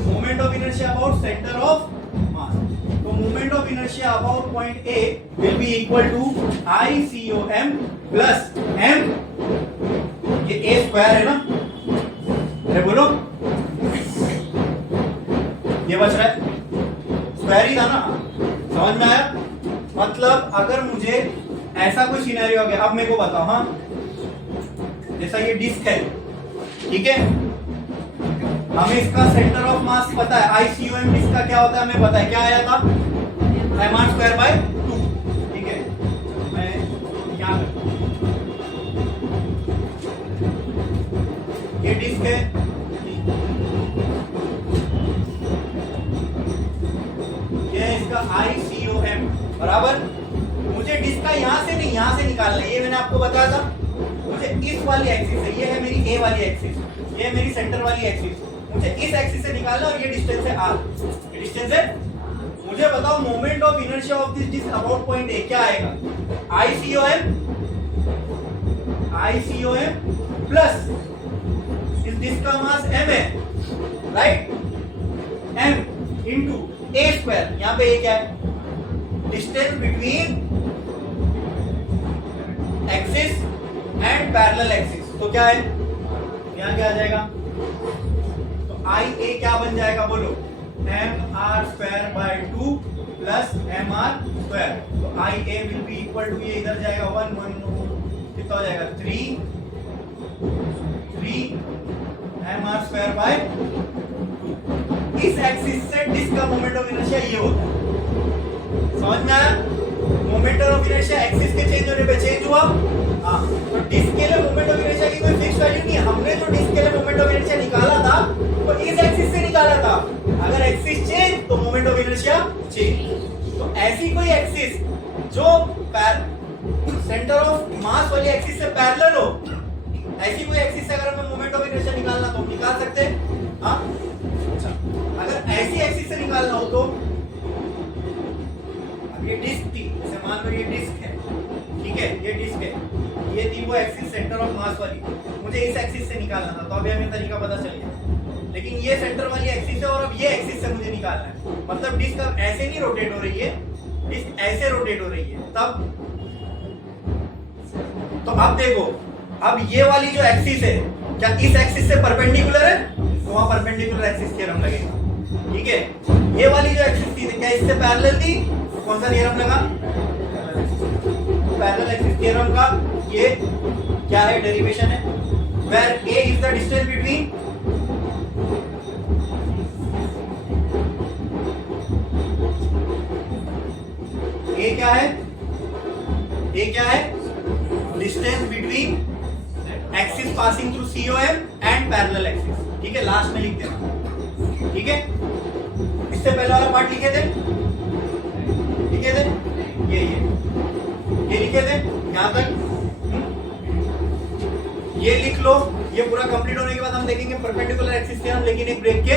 moment of inertia about centre of mass. तो moment of inertia about point A will be equal to ICOM plus m, ये a स्क्वायर है ना, अरे बोलो ये बच रहा है, स्क्वायर ही था ना, समझ में आया? मतलब अगर मुझे ऐसा कोई सिनेरियो आ गया, अब मेरे को बताओ, हाँ जैसा ये डिस्क है, ठीक है, हमें इसका सेंटर ऑफ मास पता है, ICOM डिस्क का क्या होता है हमें पता है, क्या आया था mr²/2, ठीक है। मैं क्या करता हूं, ये डिस्क है, ये है इसका ICOM, बराबर। मुझे डिस्क का यहां से नहीं, यहां से निकालना है, ये मैंने आपको बताया था। मुझे इस वाली एक्सिस है, ये है मेरी A वाली एक्सिस, ये है मेरी सेंटर वाली एक्सिस, मुझे इस एक्सिस से निकालना और ये डिस्टेंस है r, ये डिस्टेंस है। मुझे बताओ moment of inertia of this disc about point A क्या आएगा, ICOM प्लस इस डिस्क का मास m है, राइट, m इंटू A², यहाँ पे A क्या है, distance between axis and parallel axis, तो क्या है, यहाँ क्या आ जाएगा, तो IA क्या बन जाएगा बोलो, mr²/2 प्लस mr², तो IA will be equal to, ये इधर जाएगा 1 1 कितना हो जाएगा 3 mr²/2। इस एक्सिस से डिस्क का मोमेंट ऑफ इनर्शिया ये होता है, समझ में आया। मोमेंट ऑफ इनर्शिया एक्सिस के चेंज होने पे चेंज हुआ, हाँ, तो डिस्क के लिए मोमेंट ऑफ इनर्शिया की कोई फिक्स वैल्यू नहीं है। हमने जो डिस्क के लिए मोमेंट ऑफ इनर्शिया निकाला था वो इस एक्सिस से निकाला था, अगर एक्सिस चेंज तो मोमेंट ऑफ इनर्शिया चेंज। तो ऐसी कोई एक्सिस जो सेंटर ऑफ मास वाली एक्सिस से पैरेलल हो, ऐसी कोई एक्सिस से अगर हमें मोमेंट ऑफ इनर्शिया निकालना तो हम निकाल सकते हैं, हाँ। अच्छा, अगर ऐसी एक्सिस से निकालना हो तो ये डिस्क थी, जैसे मान लो ये डिस्क है, ठीक है, ये डिस्क है, ये थी वो एक्सिस सेंटर ऑफ मास वाली, मुझे इस एक्सिस से निकालना था, तो अभी हमें तरीका पता चल गया। लेकिन ये सेंटर वाली एक्सिस है और अब ये एक्सिस से मुझे निकालना है, मतलब डिस्क अब ऐसे नहीं रोटेट हो रही है, डिस्क ऐसे रोटेट हो रही है, तब तो अब देखो, अब ये वाली जो एक्सिस है क्या इस एक्सिस से परपेंडिकुलर है, तो वहां परपेंडिकुलर एक्सिस थ्योरम लगेगा, ठीक है। ये वाली जो एक्सिस थी क्या इससे पैरेलल थी, तो कौन सा थ्योरम लगा, पैरेलल एक्सिस थ्योरम का ये क्या है, डेरिवेशन है, where A is the distance between A क्या है, A क्या है, distance between axis passing through COM and parallel axis, ठीक है, लास्ट में लिख देना, ठीक है। इससे पहले वाला पार्ट लिखे थे, लिखे थे, ये लिखे थे यहां तक, ये लिख लो। ये पूरा कंप्लीट होने के बाद हम देखेंगे परपेंडिकुलर एक्सिस थ्योरम, लेकिन एक ब्रेक के